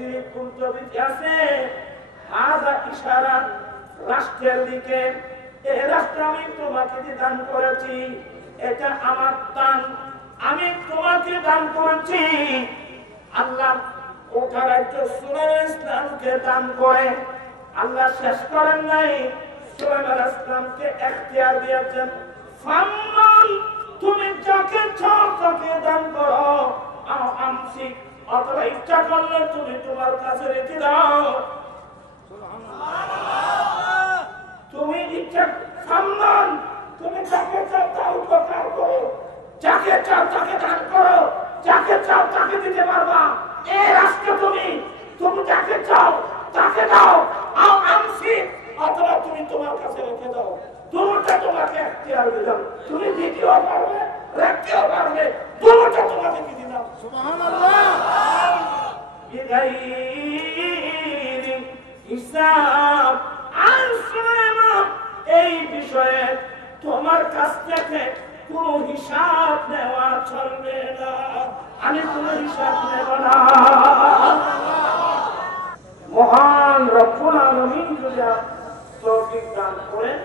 তফসিরে কুরতুবীতে আছে হাযা ইশারা রাষ্ট্রের দিকে, এই রাষ্ট্র আমি তোমাকে দান করেছি, এটা আমার দান, আমি তোমাকে দান করেছি। আল্লাহ ওটা রাজ্য সুলাইমান ইসলামকে দান করে আল্লাহ শেষ করেন নাই, সুলাইমান ইসলামকে এখতিয়ার দিয়েছেন ফাম্মান তুমি যাকে চাও তাকে দান করো, আমসিক অথবা ইচ্ছা করলে তুমি তোমার কাছে রেখে দাও। তুমি ইচ্ছা ফাম্মান তুমি যাকে চাও তা উপকার করো, যাকে চাও তাকে দান করো, যাকে চাও তাকে দিতে পারবা। এই রাষ্ট্র তুমি তুমি যাকে চাও তাকে দাও, আমসিক অথবা তুমি তোমার কাছে রেখে দাও। দুটোটা তোমাকে এখতিয়ার দিলাম, তুমি দিতেও পারবে রাখতেও পারবে, দুটোটা তোমাকে দিয়ে দিলাম। সুবহানাল্লাহ। বিগাইরি হিসাব আর সুলাইমান এই বিষয়ে তোমার কাছ থেকে কোনো হিসাব নেওয়া চলবে না, আমি কোনো হিসাব নেব না। মহান রব্বুল আলামিন যদি তৌফিক দান করেন,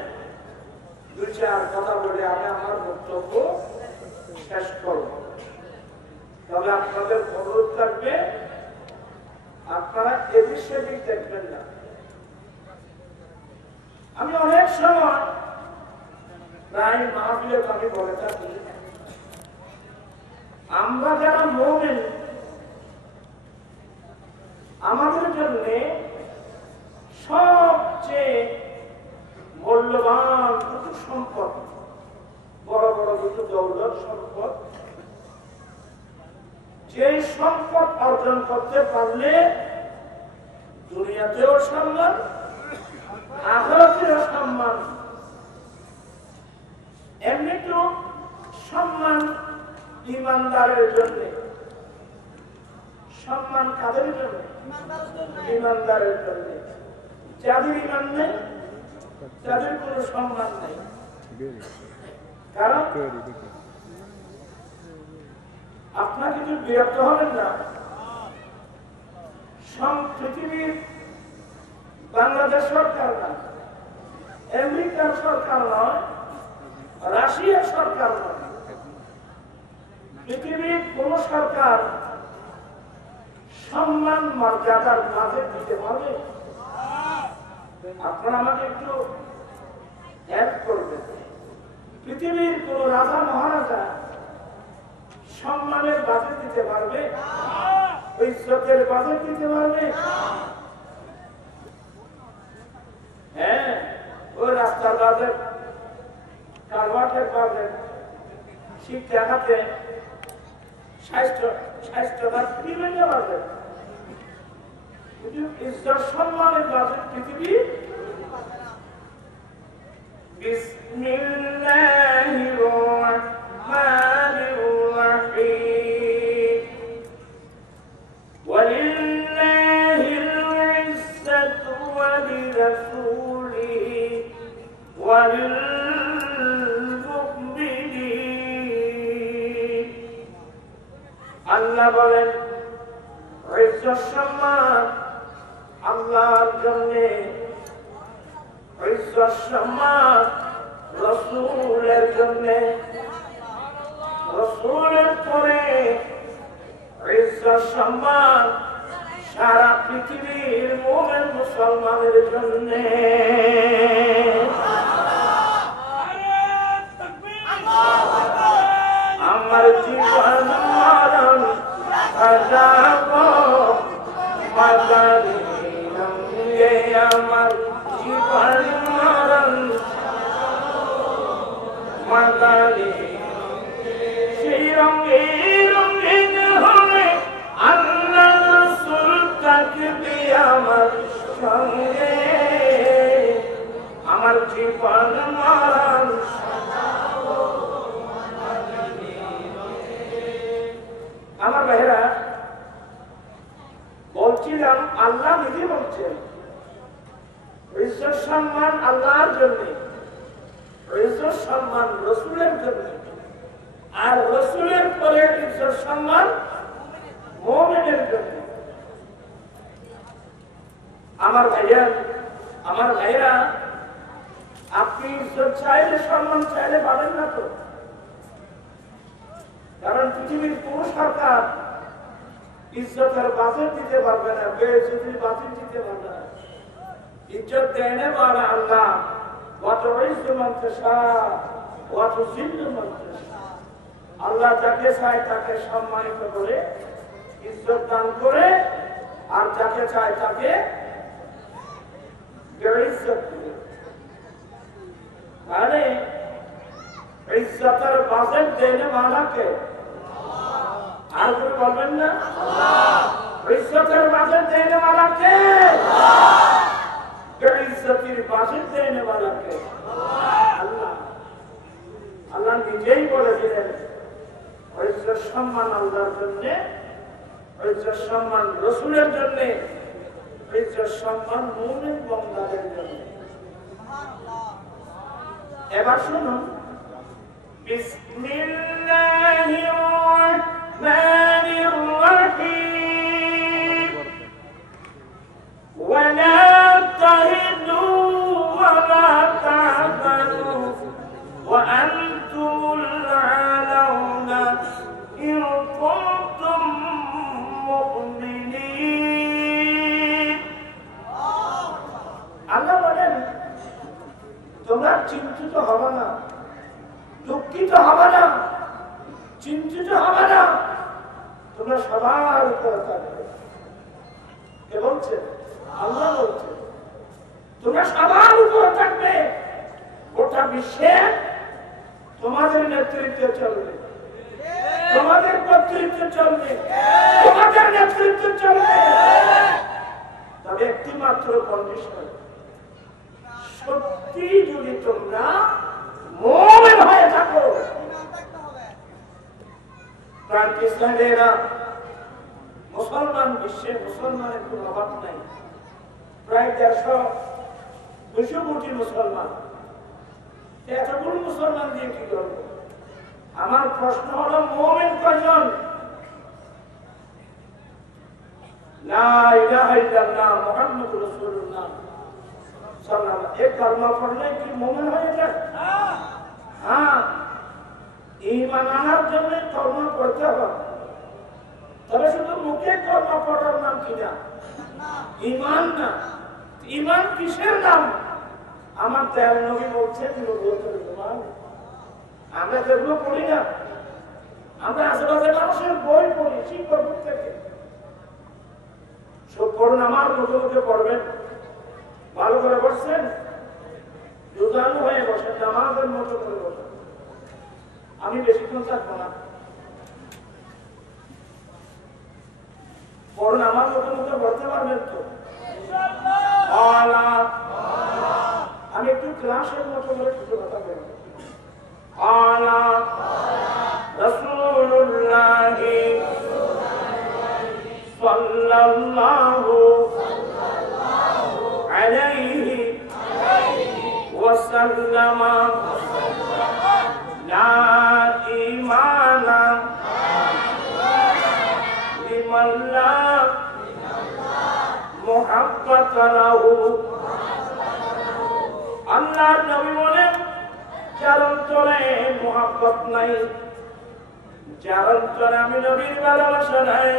দুই চার কথা বলে আমি আমার বক্তব্য শেষ করব। তবে আপনাদের অনুরোধ থাকবে আপনারা এদিক সেদিক দেখবেন না। আমি অনেক সময় প্রায় মাহফিলে আমি বলে থাকি, আমরা যারা মুমিন আমাদের জন্য সবচেয়ে মূল্যবান দুটো সম্পদ, বড় বড় দুটো দৌলত সম্পদ, যে সম্পদ অর্জন করতে পারলে দুনিয়াতেও সম্মান আখিরাতেও সম্মান। এমনি তো সম্মান ইমানদারের জন্য, সম্মান কাদের জন্য? ইমানদারের জন্য। যাদের ইমান নেই তাদের কোনো সম্মান নেই। কারণ আপনার কিছু বিরক্ত হবেন না, পৃথিবীর বাংলাদেশ সরকার না, আমেরিকার সরকার নয়, রাশিয়ার সরকার নয়, পৃথিবীর কোন সরকার সম্মান মর্যাদার মাঝে দিতে পারবে? আপনারা আমাকে একটু হেল্প করবেন। পৃথিবীর কোন রাজা মহারাজা সম্মানের বাজেট দিতে পারবে? ইজ্জতের বাজেট দিতে পারবে? হ্যাঁ, ওই রাস্তার বাজেট, কারওয়াটের বাজেট, শিক্ষা খাতে, স্বাস্থ্যখাত, বিভিন্ন বাজেট, ইজ্জত সম্মানের বাজেট পৃথিবী। বিসমিল্লাহির রাহমানির রাহিম। ওয়ালিল্লাহিল ইজ্জাতু ওয়া লিরাসূলিহি ওয়া লিল মুমিনিন। আল্লাহ বলেন ইজ্জত সম্মান আল্লাহর জন্যে, ইজ্জত সম্মান রাসূলের জন্যে, রাসূলের পরে ইজ্জত সম্মান সারা পৃথিবীর মুমিন মুসলমানের জন্যে। আমার জীবন মরণ আযাবো মাদারি রঙে, আমার জীবন মরণ মাদারি, সেই রঙে রঙিন হলে আল্লাহ রাসূল থাকবে আমার সঙ্গে। আমার জীবন মরণ আমার ভাইরা বলছিলাম, আল্লাহ নিজে বলছেন ইজ্জত সম্মান আল্লাহর জন্য, ইজ্জত সম্মান রাসূলের জন্য, আর রাসূলের পরে ইজ্জত সম্মান মুমিনের জন্য। আমার ভাইরা, আপনি ইজ্জত চাইলে সম্মান চাইলে পাবেন না তো। কারণ পৃথিবীর কোন সরকার ইজ্জতের বাজেট দিতে পারবে না, বেইজ্জতির বাজেট দিতে পারবে না। ইজ্জত দেয় না বলে আল্লাহ, আল্লাহ যাকে চায় তাকে সম্মানিত করে ইজ্জত দান করে, আর যাকে চায় তাকে বেইজ্জত করে। মানে ইজ্জতের বাজেট দেয় না মালাকে, আর কেউ বলবেন না? ইজ্জতের বাজেট দেয় না মালাকে, ইজ্জতের বাজেট দেয় না মালাকে আল্লাহ। আল্লাহ নিজেই বলেছিলেন ইজ্জত সম্মান আল্লাহর জন্য, ইজ্জত সম্মান রাসূলের জন্য, ইজ্জত সম্মান মুমিন বান্দাদের জন্য। এবার শুনুন, বিসমিল্লাহির রাহমানির রহিম। ওয়ালা তাহিনু ওয়ালা তাহজানু ওয়া আনতুমুল আ'লাউনা ইন কুনতুম মুমিনিন। আল্লাহ বলেন, তোমরা চিন্তিত হবে না, দুঃখিত হবে না, চিন্তিত হবে না, তোমরা সবার উপরে থাকবে। কে বলছে? আল্লাহ বলছে তোমরা সবার উপরে থাকবে। গোটা বিশ্বে তোমাদের নেতৃত্বে চলবে, তোমাদের কর্তৃত্বে চলবে, তোমাদের নেতৃত্বে চলবে। তবে একটি মাত্র কন্ডিশন, সত্যি যদি তোমরা মুমিন হয়ে থাকো। পাকিস্তানেরা মুসলমান, বিশ্বে মুসলমানের কোন অভাব নাই, প্রায় 150-200 কোটি মুসলমান। এতগুলো মুসলমান দিয়ে কি করবো? আমার প্রশ্ন হলো, মুমিন কয়জন? লা ইলাহা ইল্লাল্লাহ মুহাম্মাদুর রাসূলুল্লাহ সাল্লাল্লাহু আলাইহি। এক কালমা পড়লে কি মুমিন হয়ে যায়? হ্যাঁ, ঈমান আনার জন্য কলমা পড়তে হবে। তবে শুধু মুখে কলমা পড়ার নাম কি না? ঈমান না। ঈমান কিসের নাম? আমার দয়াল নবী বলছেন, আমরা যেগুলো পড়ি না, আমরা আশেপাশে মানুষের বই পড়ি, শিক্ষক থেকে সব পড়ুন, আমার মুখে মুখে পড়বেন। ভালো করে বসছেন, রোজানু হয়ে বসেন, নামাজের মতো করে বসেন। আমি বেশিক্ষণ থাকবো না, পড়ুন, আমার মুখে মুখে পড়তে পারবেন তো? আমি একটু ক্লাসের মতো করে কিছু কথা বলবো। আলা রাসূলুল্লাহ সাল্লাল্লাহু আলাইহি ওয়াসাল্লাম, লা ঈমানা লিমান লা মুহাব্বাতা লাহু। আল্লাহর নবী বলেন, যার অন্তরে মুহাব্বত নাই, যার অন্তরে আমি নবীর ভালোবাসা নাই,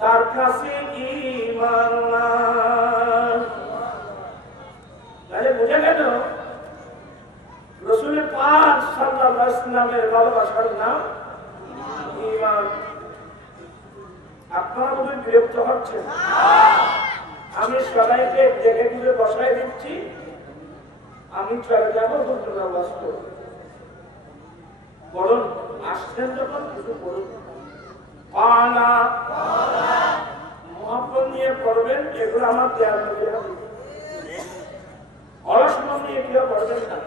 তার কাছে ঈমান নাই। তাহলে বুঝে গেল রাসূল পাক সাল্লাল্লাহু আলাইহি ওয়াসাল্লামের ভালোবাসার নাম ঈমান। আপনারা বোধহয় বিরক্ত হচ্ছেন, আমি সবাইকে দেখে বুঝে বসাই দিচ্ছি, আমি চলে যাবো। বলুন, আসছেন যখন কিছু বলুন, মহাপ্রভু নিয়ে পড়বেন, এগুলো আমার দেয়ার নবী অলস মন নিয়ে কেউ পড়বেন না।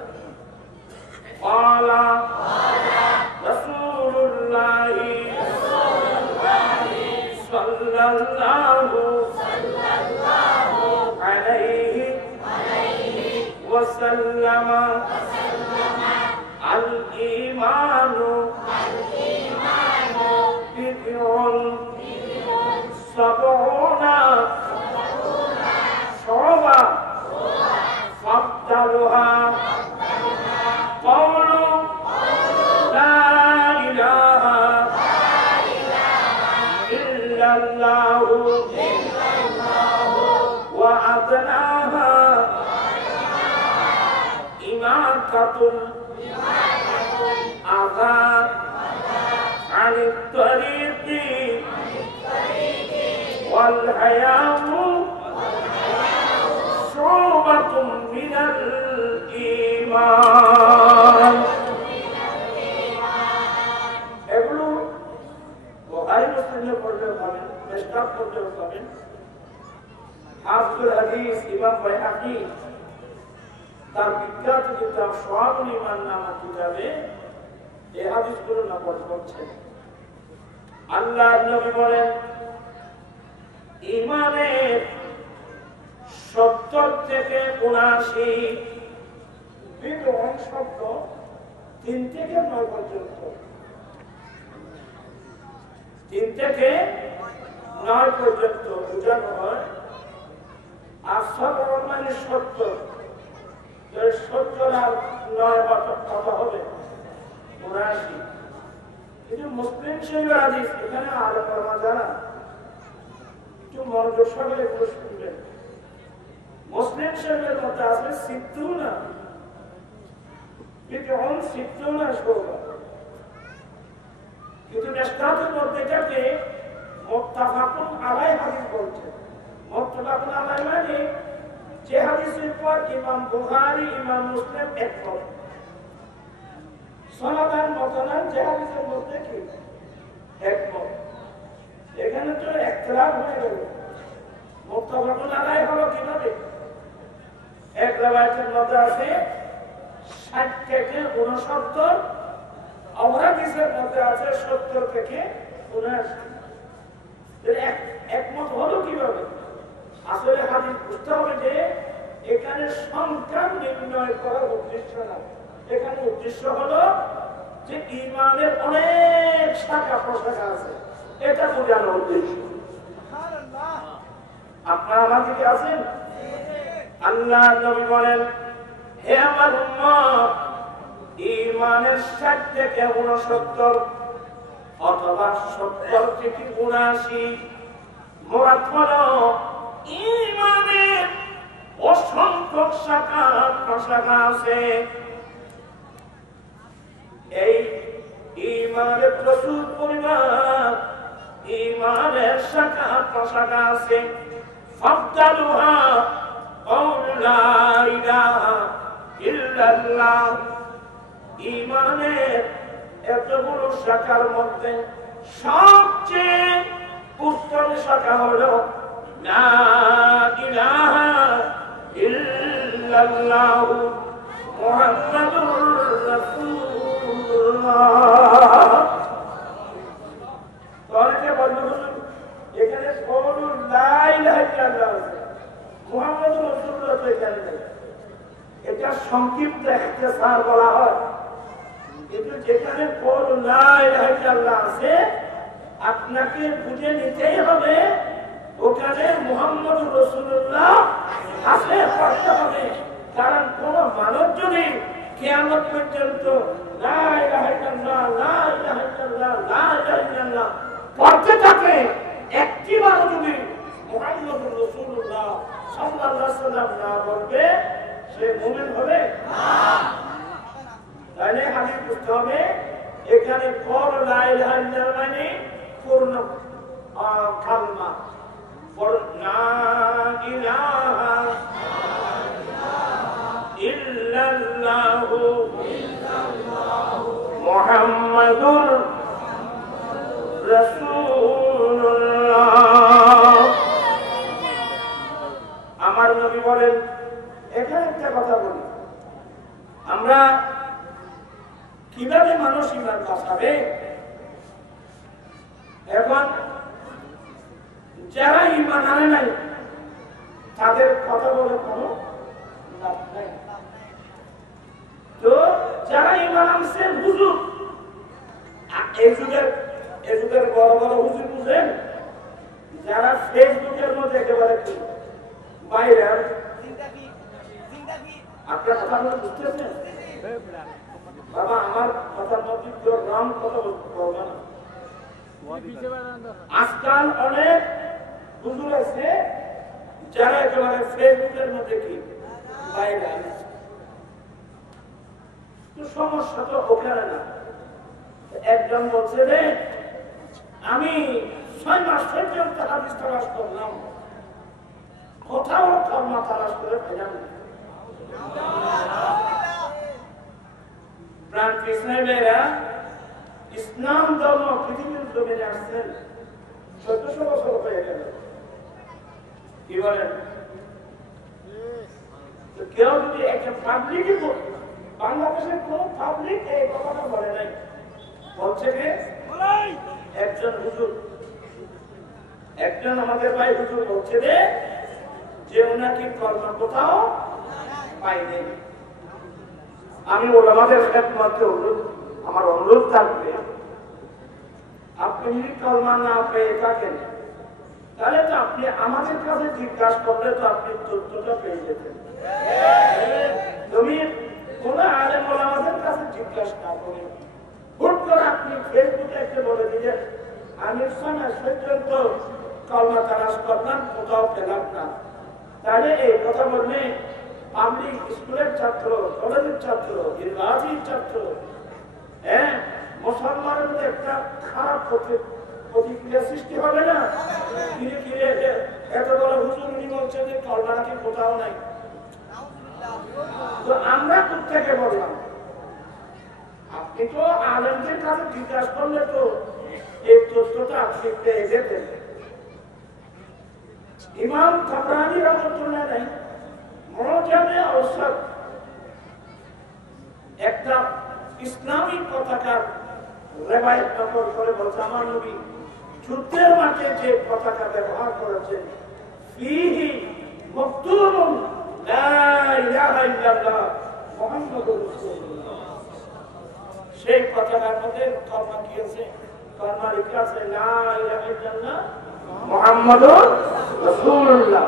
রাসূলুল্লাহ সাল্লাল্লাহু আলাইহি ওয়াসাল্লাম, আল ঈমানু বিদউন সাবউনা ইল্লাল্লাহু ওয়া আদনাহা ইমাতাতুল আযাব আনিত তরিকি ওয়াল হায়াউ শুবাতুম মিনাল ঈমান। এগুলো বুখারী মুসলিমে পড়লে পাবেন, মিশকাত পড়লে পাবেন, হাফিজুল হাদিস ইমাম বাইহাকি তার বিখ্যাত কিতাব শুআবুল ঈমান নামক কিতাবে এই হাদিসগুলো নকল করছেন। আল্লাহর নবী বলেন, ঈমানের ৭০ থেকে ৭৯ বিদুন শব্দ ৩ থেকে ৯ পর্যন্ত, ৩ থেকে ৯ পর্যন্ত বোঝানো হয়। আর সবর মানে ৭০, ৭০ আর ৯ কত হবে? ৭৯। কিন্তু মুসলিম শরীফের হাদিস এখানে আলেমরা জানা, একটু মনোযোগ সহকারে এগুলো শুনবেন। মুসলিম শরীফের মধ্যে আছে সিত্তুনা বিদউন সিত্তুনা শুবা, কিন্তু মিশকাতের মধ্যে এটাকে মুত্তাফাকুন আলাইহি হাদিস বলছে। মুত্তাফাকুন আলাইহি মানে যে হাদিসের পর ইমাম বুখারী ইমাম মুসলিম একমত, সনদান মতনান যে হাদিসের মধ্যে কি একমত। এখানে তো ইখতিলাফ হয়ে গেল। মুত্তাফাকুন আলাইহি হলো কিভাবে? এক রাওয়ায়াতের মধ্যে আছে ৬০ থেকে ৬৯, আর হাদিসের মধ্যে আছে ৭০ থেকে ৭৯। একমত হলো কিভাবে? আসলে হাদিস বুঝতে হবে যে এখানে সংখ্যা নির্ণয় করার উদ্দেশ্য না, এখানে উদ্দেশ্য হলো যে ঈমানের অনেক শাখা প্রশাখা আছে, এটা বোঝানোর উদ্দেশ্য। আপনারা আমার দিকে আছেন? আল্লাহ নবী বলেন, হে আমার উম্মত, ঈমানের ৬০ থেকে ৬৯ অথবা ৭০ থেকে ৭৯ মুরাদ হলো ঈমানের অসংখ্য শাখা প্রশাখা আছে। এই ঈমানের প্রচুর পরিমাণ ঈমানের শাখা প্রশাখা আছে। ফাদলুহা কাউলু লা ইলাহা ইল্লাল্লাহ। ঈমানের এতগুলো শাখার মধ্যে সবচেয়ে উত্তম শাখা হলো লা ইলাহা ইল্লাল্লাহ মুহাম্মাদুর রাসূলুল্লাহ। তাহলে বলুন, এখানে কাউলু লা ইলাহা ইল্লাল্লাহ আছে, মুহাম্মাদুর রাসূলুল্লাহ তো এখানে নেই। এটা সংক্ষিপ্ত ইখতিসার বলা হয়, কিন্তু যেখানে কাউলু লা ইলাহা ইল্লাল্লাহ আছে আপনাকে বুঝে নিতেই হবে ওখানে মুহাম্মদুর রাসূলুল্লাহ আছে, পড়তে হবে। কারণ কোন মানুষ যদি কিয়ামত পর্যন্ত লা ইলাহা ইল্লাল্লাহ লা ইলাহা ইল্লাল্লাহ লা ইলাহা ইল্লাল্লাহ পড়তে থাকে, একটিবারও যদি মুহাম্মদুর রাসূলুল্লাহ সাল্লাল্লাহু আলাইহি ওয়াসাল্লাম না বলবে, সে মুমিন হবে না। তাহলে হাদিস বুঝতে হবে, এখানে কল লা ইলাহা ইল্লাল্লাহ মানে পূর্ণ কালমা, লা ইলাহা ইল্লাল্লাহ মুহাম্মাদুর রাসূলুল্লাহ। আমার নবী বলেন, এখানে একটা কথা বলি, আমরা কিভাবে মানুষ ঈমান বাঁচাবে? এখন যারা ঈমান আনে নাই তাদের কথা বলে কোনো লাভ নাই। তো যারা ঈমান আনছে হুজুর, এই যুগের বড় বড় হুজুর বুঝেন, যারা ফেসবুকের মধ্যে একেবারে ভাইরাল, আপনার কথা বলে বুঝতেছেন বাবা? আমার কথার মধ্যে রং কথা বলবো না। আজকাল অনেক যারা একেবারে ফেসবুকের মধ্যে কি বাইরে আনে, সমস্যা তো ওখানে না। একজন বলছে রে আমি 6 মাস পর্যন্ত হাদিস তালাশ করলাম, কোথাও কলমা তালাশ করে পেলাম না। প্রাণ কৃষ্ণেরা ইসলাম ধর্ম পৃথিবীর জমিনে আসছেন 1400 বছর হয়ে গেল। কি বলেন? কেউ যদি একটা পাবলিকই বাংলাদেশের কোন পাবলিক এই কথাটা বলে নাই, বলছে কে? একজন হুজুর, একজন আমাদের ভাই হুজুর বলছে যে ওনাকে কলমা কোথাও পাইনি। আমি ওলামাদের একমাত্র আমার অনুরোধ থাকবে, আপনি যদি কলমা না পেয়ে থাকেন তাহলে তো আপনি আমাদের কাছে জিজ্ঞাসা করলে তো আপনি তথ্যটা পেয়ে যেতেন। তুমি কোন আলেম ওলামাদের কাছে জিজ্ঞাসা না করে হুট করে আপনি ফেসবুকে একটা বলে দিলেন আমি 6 মাস পর্যন্ত কলমা তালাশ করলাম, কোথাও পেলাম না। তাহলে এই কথা বললে পাবলিক স্কুলের ছাত্র, কলেজের ছাত্র, ইউনিভার্সিটির ছাত্র, হ্যাঁ, মুসলমানের মধ্যে একটা খারাপ প্রতিক্রিয়া সৃষ্টি হবে না? ধীরে ধীরে এত বড় হুজুর উনি বলছে যে কলমা নাকি কোথাও নাই। তো আমরা কোথেকে বললাম? আপনি তো আলেমদের কাছে জিজ্ঞাসা করলে তো এই তথ্যটা আপনি পেয়ে যেতেন। ইমাম তাবরানী রাহমাতুল্লাহ আলাইহি মুআজামে আওসাত একটা ইসলামিক পতাকার রেওয়ায়াত নকল করে বলছে আমার নবী যুদ্ধের মাঠে যে পতাকা ব্যবহার করেছেন ফিহি মাকতুবুন লা ইলাহা ইল্লাল্লাহ মুহাম্মাদুর রাসূলুল্লাহ। সেই পতাকার মধ্যে কলমা কি আছে? কলমা লেখা আছে লা ইলাহা ইল্লাল্লাহ মুহাম্মাদুর রাসূলুল্লাহ।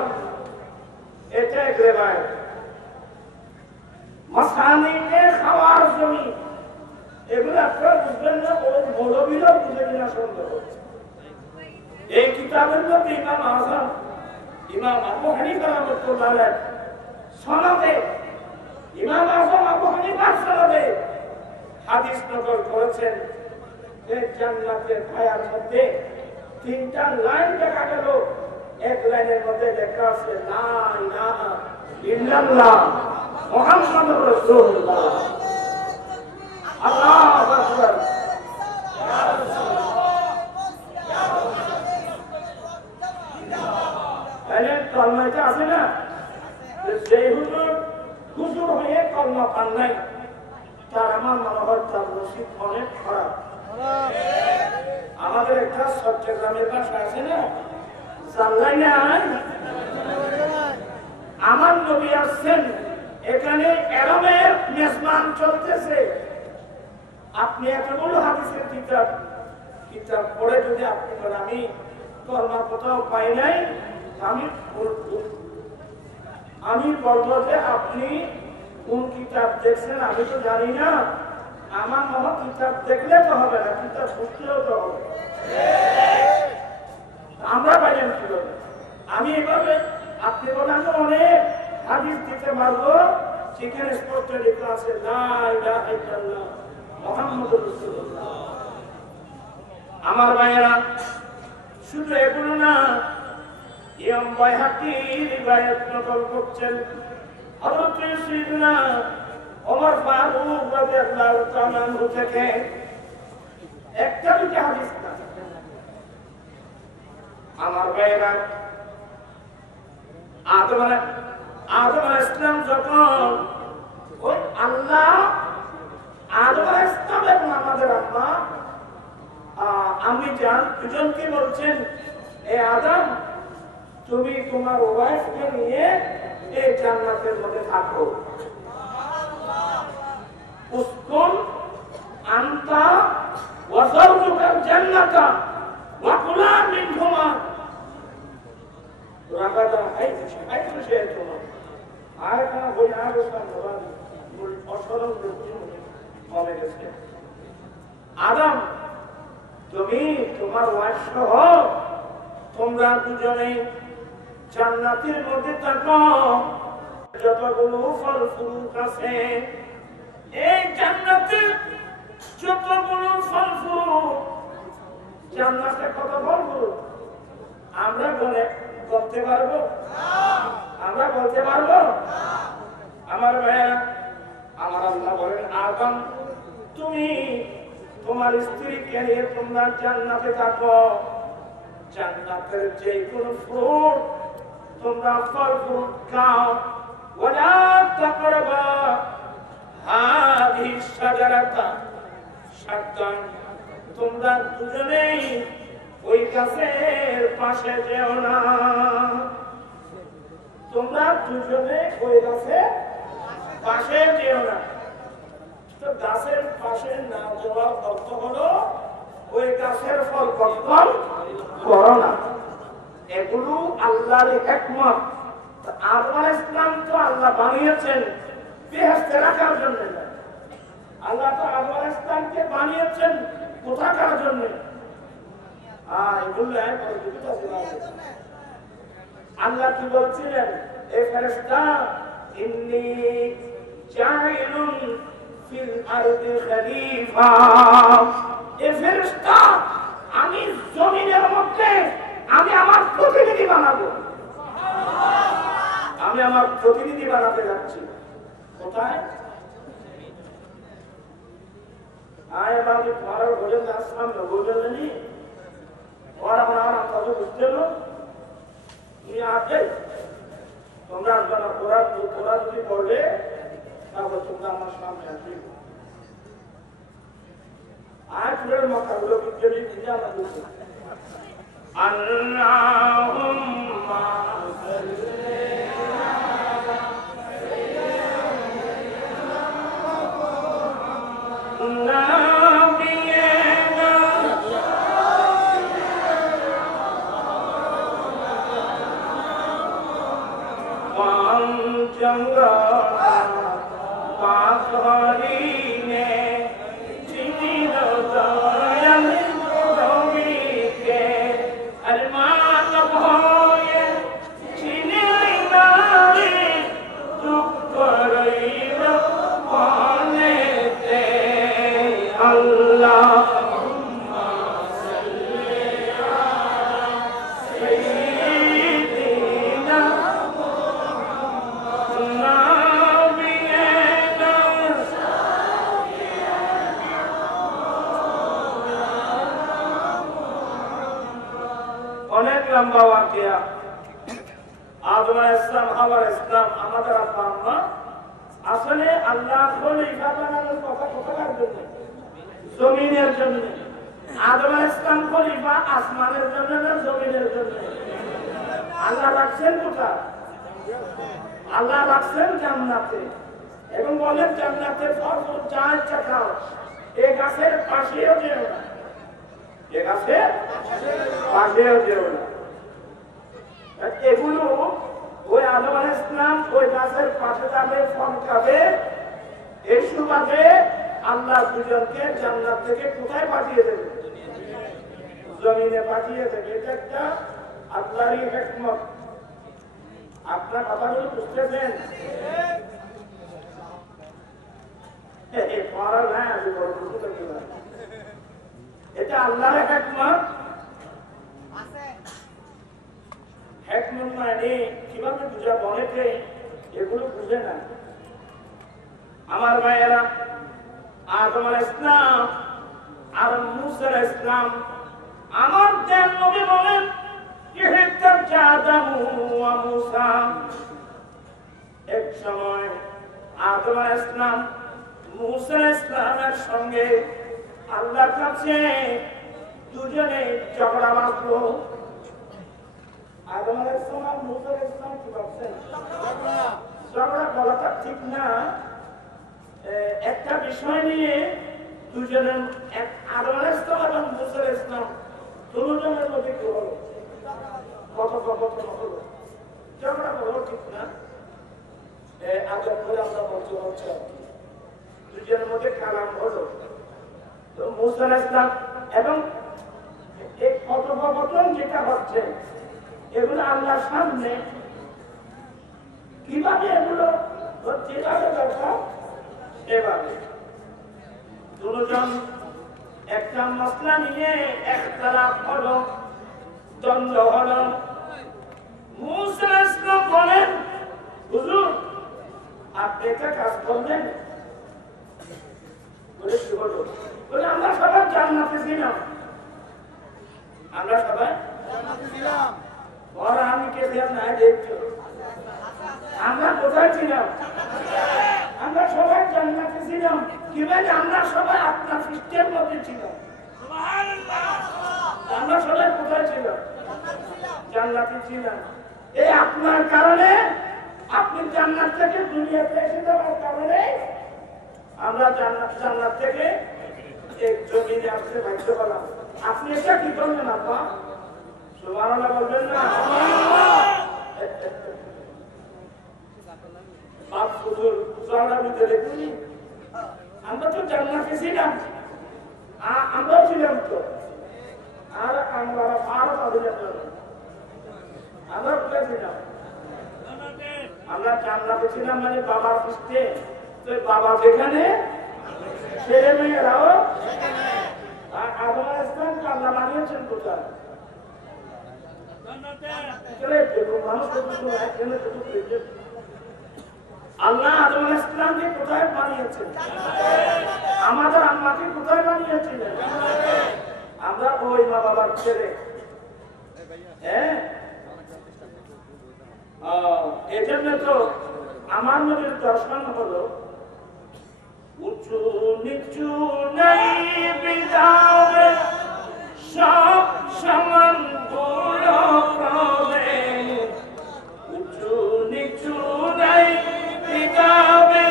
এটা এক রেওয়ায়াত। মাসানিনে খাওয়ার জমি এগুলো আপনারা বুঝবেন না, ওই মৌলবীরা বুঝে কিনা সন্দেহ। এই কিতাবের মধ্যে ইমাম আযম ইমাম আবু হানিফা রাহমাতুল্লাহ আলাইহি সনদে ইমাম আযম আবু হানিফার সনদে হাদিস নকল করেছেন যে জান্নাতের ছায়ার মধ্যে 3টা লাইন দেখা গেল। এক লাইনের মধ্যে লেখা আছে লা ইলাহা ইল্লাল্লাহ মুহাম্মাদুর রাসূলুল্লাহ। আল্লাহু আকবার। তাহলে কলমাটা আছে না, সেই হুজুর হয়ে কলমা পান নাই, তার আমার মনে হয় তার নসিব অনেক খারাপ। আমাদের একটা চট্টগ্রামের ভাষা আছে না, জানলাই নাই আমার নবী আসছেন, এখানে এরমের মেজবান চলতেছে। আপনি এতগুলো হাদিসের কিতাব পড়ে যদি আপনি বলেন আমি কলমা কোথাও পাই নাই, আমি বলবো যে আপনি কোন কিতাব দেখছেন আমি তো জানি না। আমার মনে কিতাব দেখলে তো হবে না, কিতাব বুঝতেও তো হবে। আমরা পাইলাম কি হবে? আমি এভাবে আপনি বলেন আমি অনেক হাদিস দিতে পারবো, সেখানে স্পষ্ট লেখা আছে লা ইলাহা ইল্লাল্লাহ মুহাম্মাদুর রাসূলুল্লাহ। আমার ভাইয়েরা, শুধু এগুলো না, ইমাম বাইহাকী রিওয়ায়াত নকল করছেন হযরত সাইয়েদনা ওমর ফারুক রাদিয়াল্লাহু তাআলা আনহু থেকে একটা দুইটা হাদিস না। আমার ভাইয়েরা, আদম আলাইহিস সালাম যখন ওই আল্লাহ আদম আলাইহিস সালাম এবং আমাদের আম্মা আমি জান দুজনকে বলছেন এ আদম তুমি তোমার ওয়াইফকে নিয়ে এই জান্নাতের মধ্যে থাকো। উসকুন আনতা ওয়া যাওজুকাল জান্নাতা ওয়া কুলা মিনহুমা রাগাদা হাইতু শাইতুমা। আর কোন বই আর ওটা বল অসরল বলে গেছে আদম তুমি তোমার ওয়াইফ সহ তোমরা দুজনে জান্নাতের মধ্যে থাকো, যতগুলো ফল ফ্রুট আছে এই জান্নাতে, যতগুলো ফল ফ্রুট জান্নাতে, কত ফল ফ্রুট আমরা বলতে পারবো? আমরা বলতে পারবো? আমার ভাইয়া, আমার আল্লাহ বলেন, আদম তুমি তোমার স্ত্রীকে নিয়ে তোমরা জান্নাতে থাকো, জান্নাতের যে কোনো ফ্রুট তোমরা ফল ফ্রুট খাও, ওয়ালা তাকরাবা হাদিহি শাজারাতা, সাবধান তোমরা দুজনেই ওই গাছের পাশে যেও না, তোমরা দুজনে ওই গাছের পাশে যেও না। তো গাছের পাশে না যাওয়ার অর্থ হলো ওই গাছের ফল ভক্ষণ করো না। এগুলো আল্লাহর হিকমত। আদম আলাইহিস সালাম তো আল্লাহ বানিয়েছেন বেহেশতে রাখার জন্য, আল্লাহ তো আদম আলাইহিস সালামকে বানিয়েছেন কোথাকার জন্য? আল্লাহ কি বলছিলেন, এ ফেরেশতা ইন্নী জাইলুন ফিল আরদি খলিফা, এ ফেরেশতা আমি জমিনের মধ্যে আমি আমার প্রতিনিধি বানাবো, আমি আমার প্রতিনিধি বানাতে যাচ্ছি। কোথায়? আয় বাবু তোমার ভোজন আসলাম ভোজন নেই और हमारा कभी बुझते लो ये आते তোমরা আসবে না, তোরা যদি পড়লে তাহলে তোমরা আমার সামনে আসবে। আজ ফের মক্কাগুলো বিজ্ঞানী নিজে আমাদের আল্লাহুম্মা সাল্লি আলা जंगा पाखरी ने चिनी दयाल जोगी के अरमान भोए चिनी नारी दुख रहीम पाने ते अल्लाह লম্বা ওয়াকিয়া। আদম আলাইহিস সালাম, হাওয়া আলাইহিস সালাম আমাদের আব্বা আম্মা আসলে আল্লাহ খলিফা বানানোর কথা কোথাকার জন্য? জমিনের জন্য। আদম আলাইহিস সালাম খলিফা আসমানের জন্য না জমিনের জন্য? আল্লাহ রাখছেন কোথায়? আল্লাহ রাখছেন জান্নাতে, এবং বলেন জান্নাতে ফল যা ইচ্ছা খাও, এই গাছের পাশেও যেও না, এই গাছের পাশেও যেও না। এগুলো ওই আদম আলাইহিস সালাম ওই গাছের পাশে যাবে, ফল খাবে, এই সুবাদে আল্লাহ দুজনকে জান্নাত থেকে কোথায় পাঠিয়ে দেবে? জমিনে পাঠিয়ে দেবে। এটা একটা আল্লাহরই হিকমত। আপনার কথাগুলো বুঝতেছেন? এটা আল্লাহর হিকমত। হিকমত মানে কিভাবে বুঝাবো? অনেকে এগুলো বুঝে না। আমার ভাইয়েরা, আদম আলাইহিস সালাম আর মূসা আলাইহিস সালাম, আমার দেন নবী বলেন এক সময় আদম আলাইহিস সালাম মূসা আলাইহিস সালামের সঙ্গে আল্লাহর কাছে দুজনে ঝগড়া বাঁধলো। আদম আলাইহিস সালাম মূসা আলাইহিস সালাম কি ভাবছেন? ঝগড়া বলাটা ঠিক না। একটা বিষয় নিয়ে দুজনের আদম আলাইহিস সালাম এবং মূসা আলাইহিস সালাম দুজনের মধ্যে কি হলো? কথোপকথন হলো, ঝগড়া হলো, ঠিক না? আদম করে আমরা বলতে হচ্ছে দুজনের মধ্যে কালাম হলো। তো মূসা আলাইহিস সালাম এবং এই কথোপকথন যেটা হচ্ছে এগুলো আল্লাহর সামনে কিভাবে এগুলো যেভাবে দরকার সেভাবে দুজন একটা মশলা নিয়ে একতলাপ হলো, দ্বন্দ্ব হলো। মুসা আলাইহিস সালাম বলেন, হুজুর আপনি একটা কাজ করবেন। বলে কি হলো? বলে আমরা সবাই জান্নাতে ছিলাম, আমরা সবাই জান্নাতে ছিলাম। ওরা আমি কে দিলাম না দেখছো, আমরা কোথায় ছিলাম? আমরা সবাই জান্নাতে ছিলাম। কিভাবে? আমরা সবাই আপনার সৃষ্টির মধ্যে ছিলাম। আমরা সবাই কোথায় ছিলাম? জান্নাতে ছিলাম। এই আপনার কারণে, আপনি জান্নাত থেকে দুনিয়াতে এসে যাওয়ার কারণে আমরা জান্নাত থেকে এক জমিনে আসতে বাধ্য হলাম। আপনি এটা কি করবেন আপা? সুবহানাল্লাহ বলবেন না? আমরা তো জান্নাতে ছিলাম, আমরাও ছিলাম তো। আর আমরা আমরা কোথায় ছিলাম? আমরা জান্নাতে ছিলাম, মানে বাবার পৃষ্ঠে। তো বাবা যেখানে, ছেলে মেয়েরাও। আদম আলাইহিস সালাম আল্লাহ বানিয়েছেন কোথায়? আল্লাহ আদম আলাইহিস সালামকে কোথায় বানিয়েছেন? আমাদের আম্মাকে কোথায় বানিয়েছিলেন? আমরা ওই মা বাবার ছেলে। হ্যাঁ, এজন্য তো আমার নবীর দর্শন হলো উঁচু নিচু নাই বিদাবে, সব সমান গুণক্রমে। উঁচু নিচু নাই বিদাবে,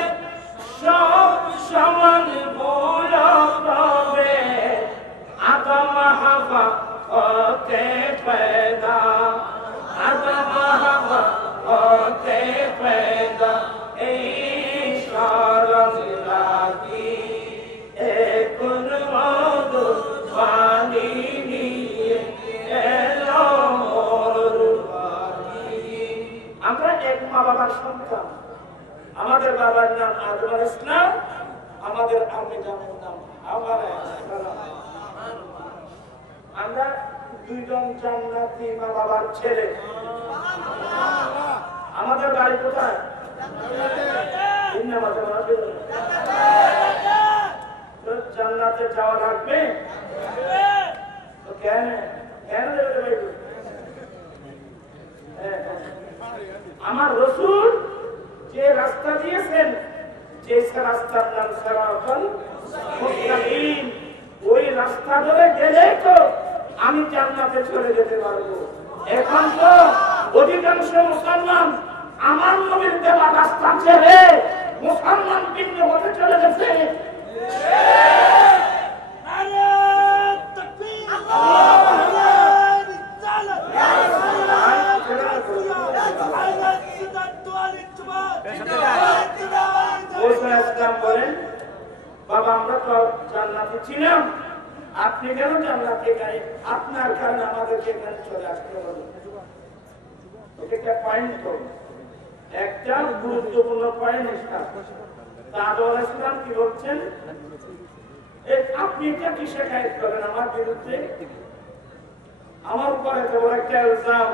সব সমান গুণক্রমে। আদম হাওয়া হতে পয়দা, আদম হাওয়া হতে পয়দা। এই শরণ লাগি এক মধু পানি নিয়ে এলো মোর বাড়ি। আমরা এক মা বাবার সন্তান। আমাদের বাবার নাম আদম আলাইহিস সালাম, আমাদের আম্মি জানের নাম হাওয়া আলাইহিস সালাম। আমরা দুইজন জান্নাতি মা বাবার ছেলে। আমাদের বাড়ি কোথায়? জান্নাতে যাওয়া লাগবে তো কেন? আমার রাসূল যে রাস্তা দিয়েছেন, যে রাস্তার নাম সিরাতাল মুস্তাকিম, ওই রাস্তা ধরে গেলে তো আমি জান্নাতে চলে যেতে পারবো। এখন তো অধিকাংশ মুসলমান আমার নবীর দেওয়া রাস্তা ছেড়ে মুসলমান ভিন্ন হতে চলে গেছে। বলেন, বাবা আমরা তো জান্নাতে ছিলাম, আপনি কেন জান্নাতে গেলেন? আপনার কারণে আমাদেরকে এখানে চলে আসতে হলো। এটা পয়েন্ট তো, একটা গুরুত্বপূর্ণ পয়েন্ট। আদম আলাইহিস সালাম কি বলছেন? আপনি এটা কি শেখায়ত করেন আমার বিরুদ্ধে? আমার উপরে তো একটা ইলজাম,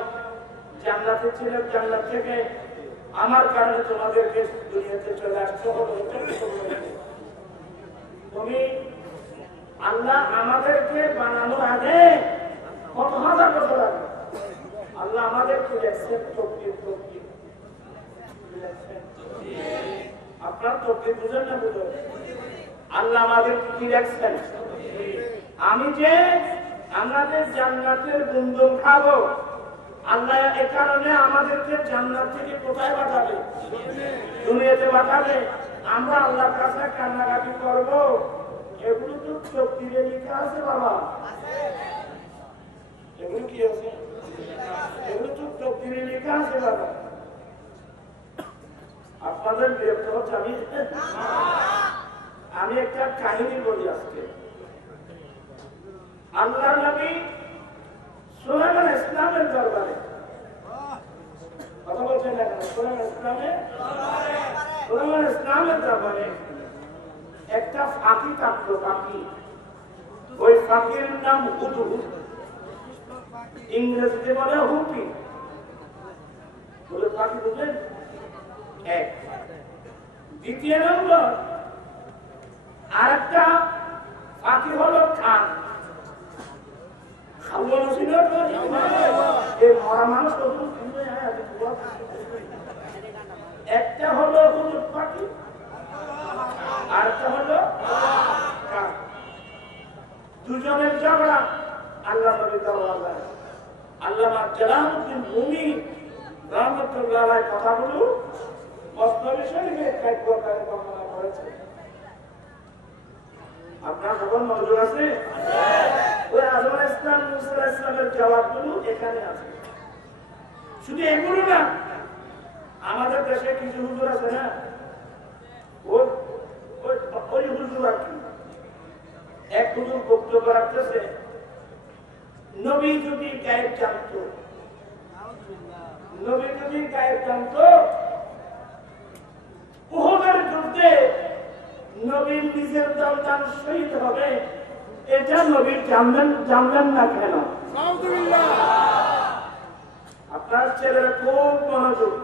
জান্নাতে ছিলেন, জান্নাত থেকে আমার কারণে তোমাদেরকে দুনিয়াতে চলে আসতে হলো। তুমি আল্লাহ আমাদেরকে বানানোর আগে কত হাজার বছর আগে আল্লাহ আমাদেরকে দেখছেন। আপনার তকদির বুঝেন না? বুঝেন? আল্লাহ আমাদের কি দেখছেন? আমি যে আমাদের জান্নাতের গুন্দম খাবো, আল্লাহ এ কারণে আমাদেরকে জান্নাত থেকে কোথায় পাঠাবে? দুনিয়াতে পাঠাবে। আমরা আল্লাহর কাছে কান্নাকাটি করব, এগুলো তো তকদিরে লেখা আছে বাবা। এগুলো কি আছে? এগুলো তো তকদিরে লেখা আছে বাবা। আপনাদের বিরক্ত হচ্ছে? আমি একটা কাহিনী বলি আজকে। আল্লাহর নবী সুলাইমান ইসলামের দরবারে ইসলামের ব্যাপারে একটা ফাঁকি থাকতো, ফাঁকি। ওই ফাঁকির নাম হুদহুদ, ইংরেজিতে বলে হুপি। বলে ফাঁকি বুঝলেন? এক। দ্বিতীয় নম্বর আরেকটা ফাঁকি হলো খান। একটা হলো হলুদ পাখি, আরেকটা হলো কাক। দুজনের ঝগড়া। আল্লাহ নবী দরবারে আল্লামা জালালউদ্দিন রুমি রাহমাতুল্লাহ আলাইহি কথাগুলো মসনদ শরীফে কাব্য আকারে বর্ণনা করেছে। আপনার খবর মজুদ আছে? ওই আজম ইসলাম মুসা আলাইহিস সালামের জবাবগুলো এখানে আছে। শুধু এগুলো না, আমাদের দেশে কিছু হুজুর আছে না, ওই হুজুর আর কি, এক হুজুর বক্তব্য রাখতেছে, নবী যদি গায়েব জানতো, নবী যদি গায়েব জানতো, উহুদের যুদ্ধে নবীর নিজের দলদান শহীদ হবে, এটা নবী জানলেন না কেন? আপনার ছেলের খুব মনোযোগ।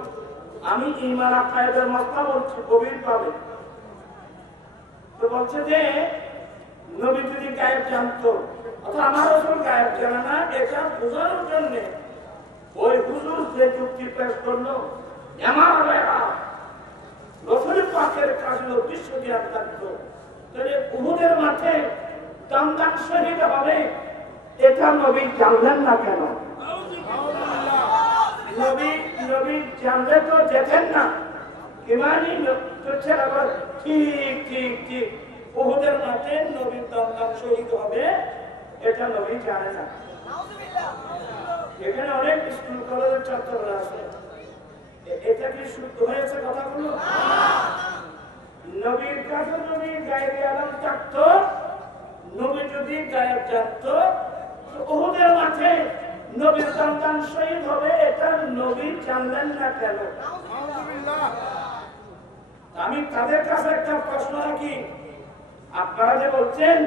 আমি ঈমান আকায়েদের মাসলা বলছি গভীর ভাবে। তো বলছে যে নবী যদি গায়েব জানতো, অথবা আমার রাসূল গায়েব জানে না, এটা বোঝানোর জন্য ওই হুজুর যে যুক্তি পেশ করলো, আমার রাসূল পাকের কাছে উদ্দেশ্য জ্ঞান থাকতো, তাহলে উহুদের মাঠে দমদান শহীদ হবে, এটা নবী জানলেন না কেন? নবী জানলে তো যেতেন না। ইমানি হচ্ছে আবার ঠিক ঠিক ঠিক উহুদের মাঠে নবীর দমদান শহীদ হবে, এটা নবী জানে না। এখানে অনেক স্কুল কলেজের ছাত্ররা আছে, এটা কি শুদ্ধ হয়েছে কথাগুলো? নবীর কাছে যদি গায়েবী আলম থাকতো, নবী যদি গায়েব জানতো, উহুদের মাঠে নবীর সন্তান শহীদ হবে, এটা নবী জানলেন না কেন? আমি তাদের কাছে একটা প্রশ্ন রাখি, আপনারা যে বলছেন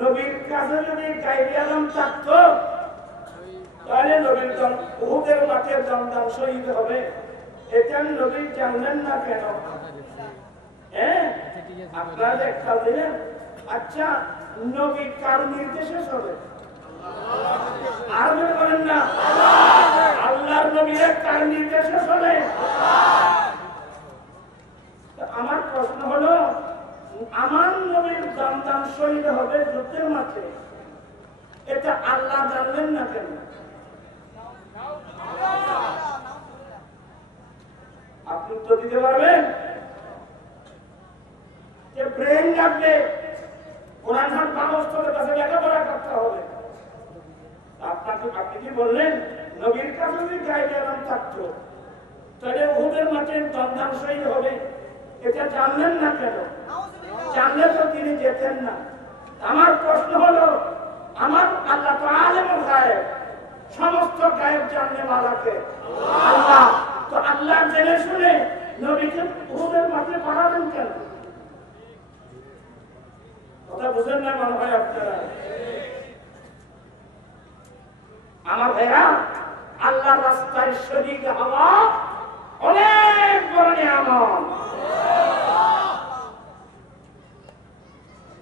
নবীর কাছে যদি গায়েবী আলম থাকতো, তাহলে নবীর উহুদের মাঠে সন্তান শহীদ হবে, এটা নবী জানলেন না কেন? হ্যাঁ, আপনারা একটা দিলেন। আচ্ছা, নবী কার নির্দেশে চলে? আর বলেন না, আল্লাহর নবীরা কার নির্দেশে চলে? আমার প্রশ্ন হলো, আমার নবীর সন্তান শহীদ হবে যুদ্ধের মাঠে, এটা আল্লাহ জানলেন না কেন? আপনি উত্তর দিতে পারবেন? যে ব্রেন লাগবে, কোরআন হাত বাংলাদেশের কাছে লেখাপড়া করতে হবে। আপনি কি বললেন নবীর কাছে যদি গায়েবী আলম থাকতো, তাহলে উহুদের মাঠে দমদান শহীদ হবে, এটা জানলেন না কেন? জানলে তো তিনি যেতেন না। আমার প্রশ্ন হলো, আমার আল্লাহ তো আলেমুল গায়েব, সমস্ত গায়েব জানলে মালাকে আল্লাহ, তো আল্লাহ জেনে শুনে নবীকে উহুদের মাঠে পাঠাবেন কেন? কথা বুঝেন না মনে হয় আপনারা? আমার ভাইরা, আল্লাহ রাস্তায় শরীক হওয়া অনেক বড় নিয়ামত।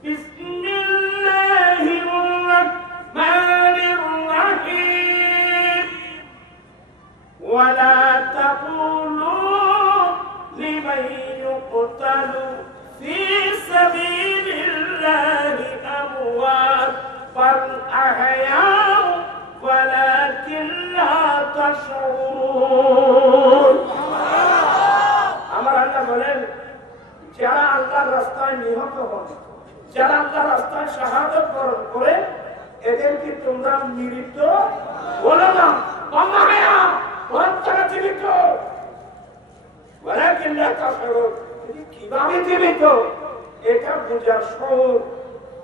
বিসমিল্লাহির রাহমানির রাহিম। ওয়ালা তাকুলু লিমান ইউকতালু ফি সাবিলিল্লাহি আমওয়াত বাল আহয়া ওয়ালাকিন লা তাশউরুন। আমার আল্লাহ বলেন, যারা আল্লাহর রাস্তায় নিহত হন, যারা আল্লাহর রাস্তায় শাহাদাত বরণ করে, এদেরকে তোমরা মৃত বলো না, অমায়া ওরা জীবিত। ওয়ালাকিন লা তাশউরুন, কিভাবে জীবিত এটা বোঝার শৌর,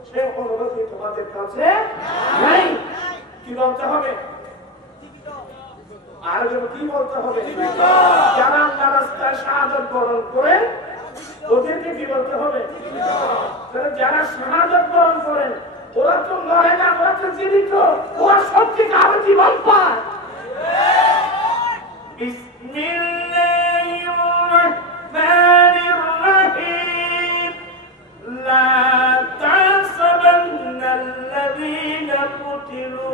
সে অনুভূতি তোমাদের কাছে নাই। কি বলতে হবে? আর কি বলতে হবে? যারা আল্লাহর রাস্তায় শাহাদাত বরণ করেন ওদেরকে কি বলতে হবে? যারা শাহাদাত বরণ করেন ওরা তো মরে না, ওরা তো জীবিত, ওরা সত্যিকার আরো জীবন পায়। বিসমিল্লাহির রাহমানির রাহিম। লা তাহসাবান্নাল্লাযীনা কুতিলু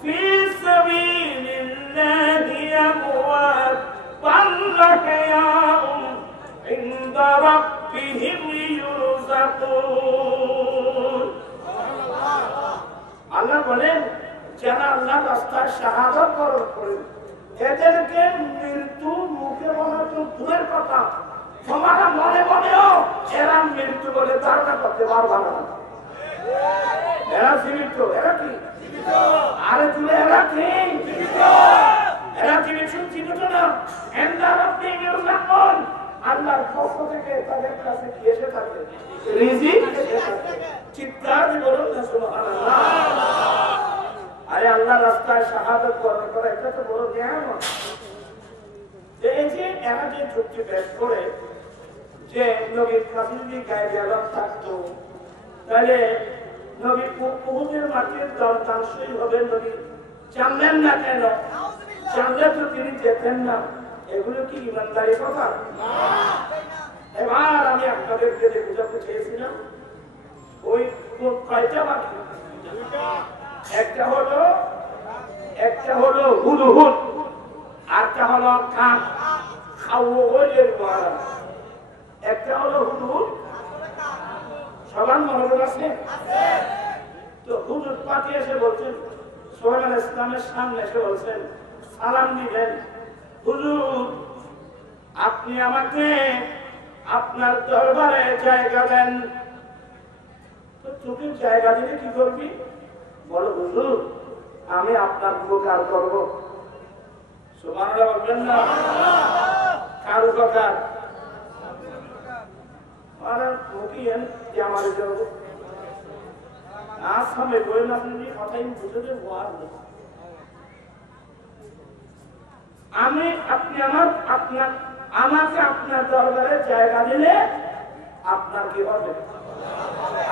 ফি সাবিলিল্লাহি আমওয়াত বাল আহয়াউন ইনদা রাব্বিহিম ইউরযাকুন। আল্লাহ বলেন যারা আল্লাহর রাস্তায় শাহাদাত বরণ করেন এদেরকে মৃত্যু মুখে বলা তো দূরের কথা, তোমারা মনে মনেও এরা মৃত্যু বলে ধারণা করতে পারবা না। এরা জীবিত, এরা কি আরে তুলে এরা কি এরা জীবিত, জীবিত না। আল্লাহর পক্ষ থেকে তাদের কাছে কি এসে থাকে? রিজিক এসে থাকে। চিৎকার দিয়ে বলুন না সুবহানাল্লাহ। আরে আল্লাহর রাস্তায় শাহাদাত বরণ করা এটা তো বড় নিয়ামত। এই যে এরা যে যুক্তি পেশ করে যে নবীর কাছে যদি গায়ে আলাপ থাকতো তাহলে নবী উহুদের মাটির দল ধ্বংসই হবে, নবী জানলেন না কেন? জানলে তো তিনি যেতেন না। এগুলো কি ইমানদারি কথা? এবার আমি আপনাদেরকে যে বুঝাতে চেয়েছিলাম ওই কয়টা বাকি? একটা হলো হুদহুদ, আরটা হলো কাক খাওয়ের মারা। একটা হলো হুদহুদ, সবার মনোযোগ আছে তো? হুদহুদ পাখি এসে বলছেন, সোহেল আলাইহিস সালামের সামনে এসে বলছেন, সালাম দিলেন, হুজুর আপনি আমাকে আপনার দরবারে জায়গা দেন। তো তুমি জায়গা দিলে কি করবি? বলো হুজুর আমি আপনার উপকার করবো। সুবহানাল্লাহ বলবেন না? কার উপকার? আরে মুখিয়েন যে আমার জন্য আজ আমি বই না শুনি কথাই বুঝে দেবো। আর আমি আপনি আমাকে আপনার দরবারে জায়গা দিলে আপনার কি হবে?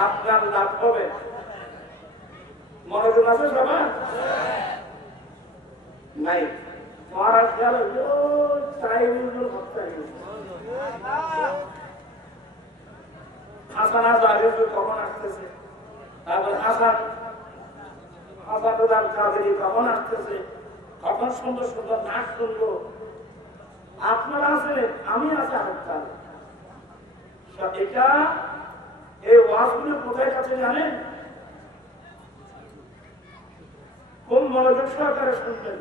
আপনার লাভ হবে। মনোযোগ আছে সবার? নাই মহারাজ গেল হাসান কখন আসতেছে, তারপর হাসান কখন আসতেছে, কখন সুন্দর সুন্দর নাচ শুনবো। আপনারা আসলে আমি আছি আরেকটা। এটা এই ওয়াজগুলো কোথায় কাছে জানেন? কোন মনোযোগ সহকারে শুনবেন?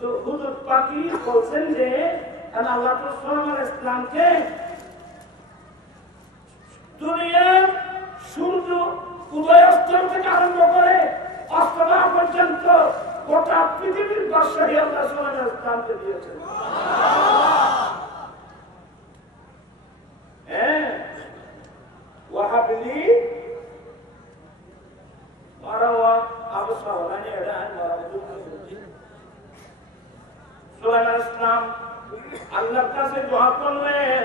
তো হুজুর পাকি বলছেন যে আল্লাহ আলাইহিস সালামকে দুনিয়ার সূর্য উদয় অস্ত থেকে আরম্ভ করে অস্তরা পর্যন্ত গোটা পৃথিবীর বাদশাহী আল্লাহ সুবহানাহু ওয়া তাআলাকে দিয়েছেন। হ্যাঁ, ওয়াহাবলি মারাওয়া আবসা ওলানি এডা মারাবু সুলাইমান আলাইহিস সালাম আল্লাহর কাছে দোয়া করলেন,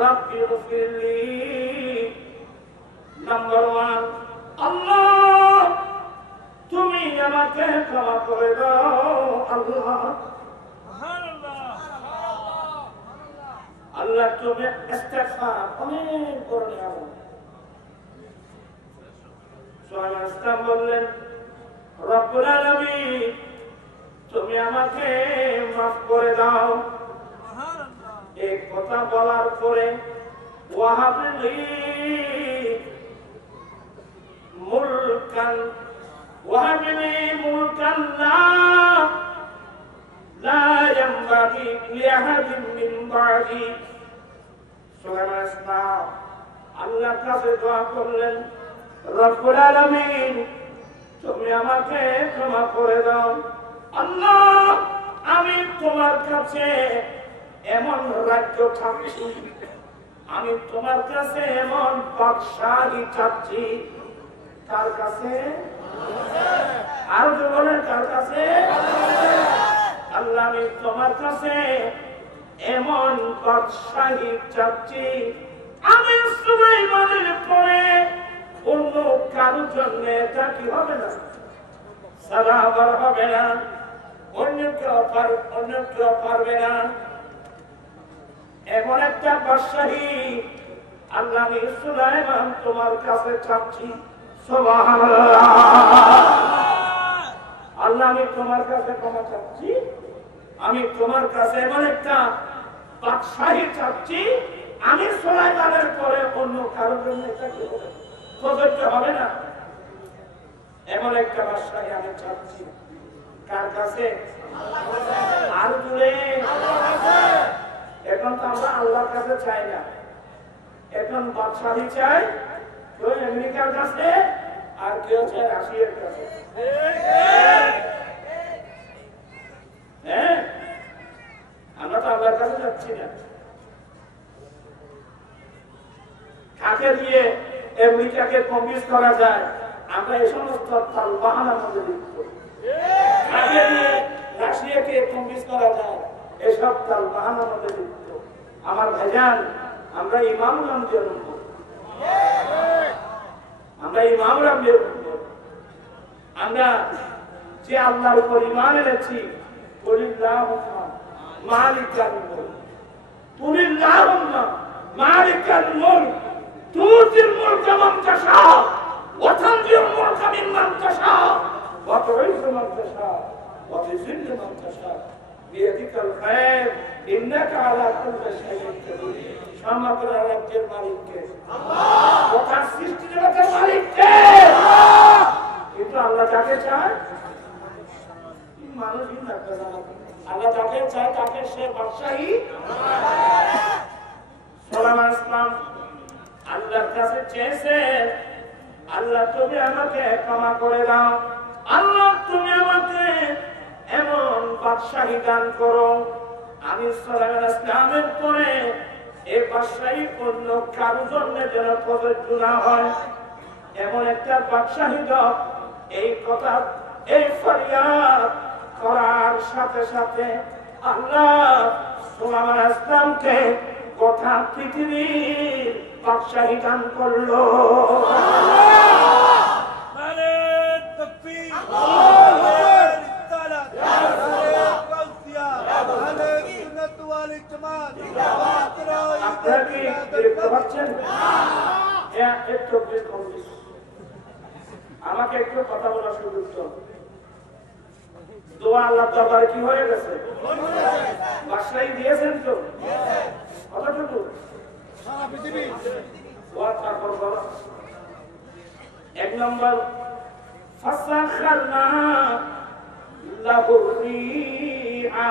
রাব্বি গফিরলি। নাম্বার 1, আল্লাহ তুমি আমাকে ক্ষমা করে দাও। আল্লাহ আল্লাহ তুমি ইস্তিগফার অনেক বড় নিয়ামত। সুলাইমান আলাইহিস সালাম বললেন, রব্বুল আলামিন তুমি আমাকে মাফ করে দাও। এই কথা বলার পরে ওয়াহাবলি মুলকান ওয়াহাবলি মুলকান লা ইয়ানবাগি লিআহাদিন মিন বাদি। সুলাইমান আলাইহিস সালাম আল্লাহর কাছে দোয়া করলেন, রব্বুল আলামিন তুমি আমাকে ক্ষমা করে দাও। আল্লাহ আমি তোমার কাছে এমন রাজ্য চাচ্ছি, আমি তোমার কাছে এমন বাদশাহী চাচ্ছি। কার কাছে? আর বলেন কার কাছে? আল্লাহ আমি তোমার কাছে এমন বাদশাহী চাচ্ছি, আমি সুলাইমানের পরে অন্য কারোর জন্য এটা কি হবে না, সারা আবার হবে না, অন্য কেউ পারবে না। এমন একটা বাদশাহী আল্লাহ আমি সুলাইমান তোমার কাছে চাচ্ছি। সুবহানাল্লাহ। আল্লাহ আমি তোমার কাছে ক্ষমা চাচ্ছি, আমি তোমার কাছে এমন একটা বাদশাহী চাচ্ছি, আমি সুলাইমানের পরে অন্য কারোর জন্য এটা কি হবে, প্রযোজ্য হবে না। এমন একটা বাদশাহী আমি চাচ্ছি। কার কাছে? আর দূরে। এখন তো আমরা আল্লাহর কাছে চাই না, এখন বাদশাহী চাই কেউ আমেরিকার কাছে, আর কেউ চাই রাশিয়ার কাছে। হ্যাঁ, আমরা তো আল্লাহর কাছে যাচ্ছি না। কাকে দিয়ে আমেরিকাকে কনভিন্স করা যায়, আমরা এই সমস্ত তাল বাহানার মধ্যে লিপ্ত। কাকে দিয়ে রাশিয়াকে কনভিন্স করা যায়, এসব তাল বাহানার মধ্যে লিপ্ত। আমার ভাইজান, আমরা ইমামুল আম্বিয়ার উম্মত, আমরা ইমামুল আম্বিয়ার উম্মত। আমরা যে আল্লাহর উপর ঈমান এনেছি, কুলিল্লাহুম্মা মালিকাল মুলক, কুলিল্লাহুম্মা মালিকাল মুলক তুতিল মুলকা মান তাশা ওয়া তানজিউল মুলকা মিম্মান তাশা ওয়া তুইজ্জু মান তাশা ওয়া তুযিল্লু মান তাশা বিয়াদিকাল খায়র ইন্নাকা আলা কুল্লি শাইইন কাদির। সমগ্র রাজ্যের মালিক কে? আল্লাহ। গোটা সৃষ্টি জগতের মালিক কে? আল্লাহ। কিন্তু আল্লাহ যাকে চায়, মানুষই না, আল্লাহ যাকে চায় তাকে সে বাদশাহী। সুলাইমান ইসলাম আল্লাহর কাছে চেয়েছে, আল্লাহ তুমি আমাকে ক্ষমা করে দাও, আল্লাহ তুমি আমাকে এমন বাদশাহী দান করো, আমি সুলাইমান ইসলামের পরে এই বাদশাহী অন্য কারোর জন্য যেন প্রযোজ্য না হয়, এমন একটা বাদশাহী দাও। এই কথা, এই ফরিয়াদ করার সাথে সাথে আল্লাহ সুলাইমান ইসলামকে গোটা পৃথিবীর বাদশাহী দান করলো। আপনারা কি দেখতে পাচ্ছেন? আমাকে একটু কথা বলার সুযোগ তো। দোয়া আল্লাহ দরবারে কি হয়ে গেছে? বাদশাহী দিয়েছেন তো? কতটুকু? এক নম্বর, ফাসাখারনা লাহুর রিআ,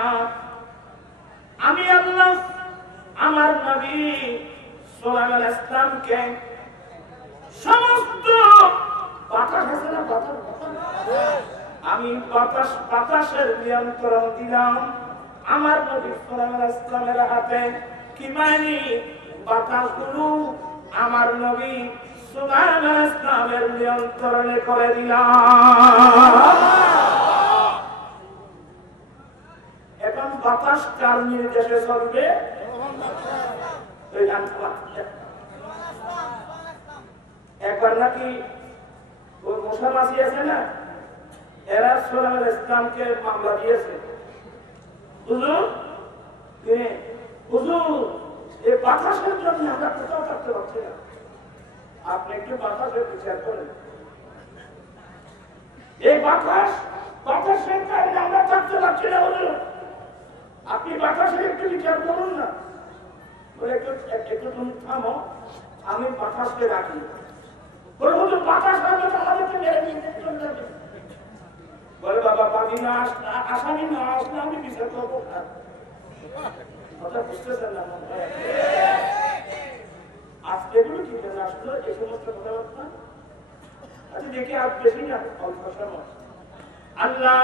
আমি আল্লাহ আমার নবী সুলাইমান ইসলামকে সমস্ত বাতাস আছে না, আমি বাতাসের নিয়ন্ত্রণ দিলাম আমার নবী সুলাইমান ইসলামের হাতে। কি মানে? বাতাসগুলো আমার নবী সুলাইমান ইসলামের নিয়ন্ত্রণে করে দিলাম। এখন বাতাস কার নির্দেশে চলবে? একবার নাকি ওই মশা মাসি আছে না, এরা সুলাইমান ইসলামকে মামলা দিয়েছে, হুজুর এই বাতাসের জন্য আমরা কোথাও থাকতে পারছি না, আপনি একটু বাতাসের বিচার করেন। এই বাতাসের কারণে আমরা থাকতে পারছি না, হুজুর আপনি বাতাসের একটু বিচার করুন না। বলে একটু তুমি থামো, আমি বাতাসকে রাখি। বলে হুজুর বাতাস আমাদেরকে মেরে নিয়ে চলে যাবে। বলে বাবা বাদী না আসামি না আসলে আমি বিচার করবো না। কথা বুঝতেছেন না? আজকে এগুলো কি আসলো এই সমস্ত কথাবার্তা? আচ্ছা দেখি আর বেশি না, অল্প সময়। আল্লাহ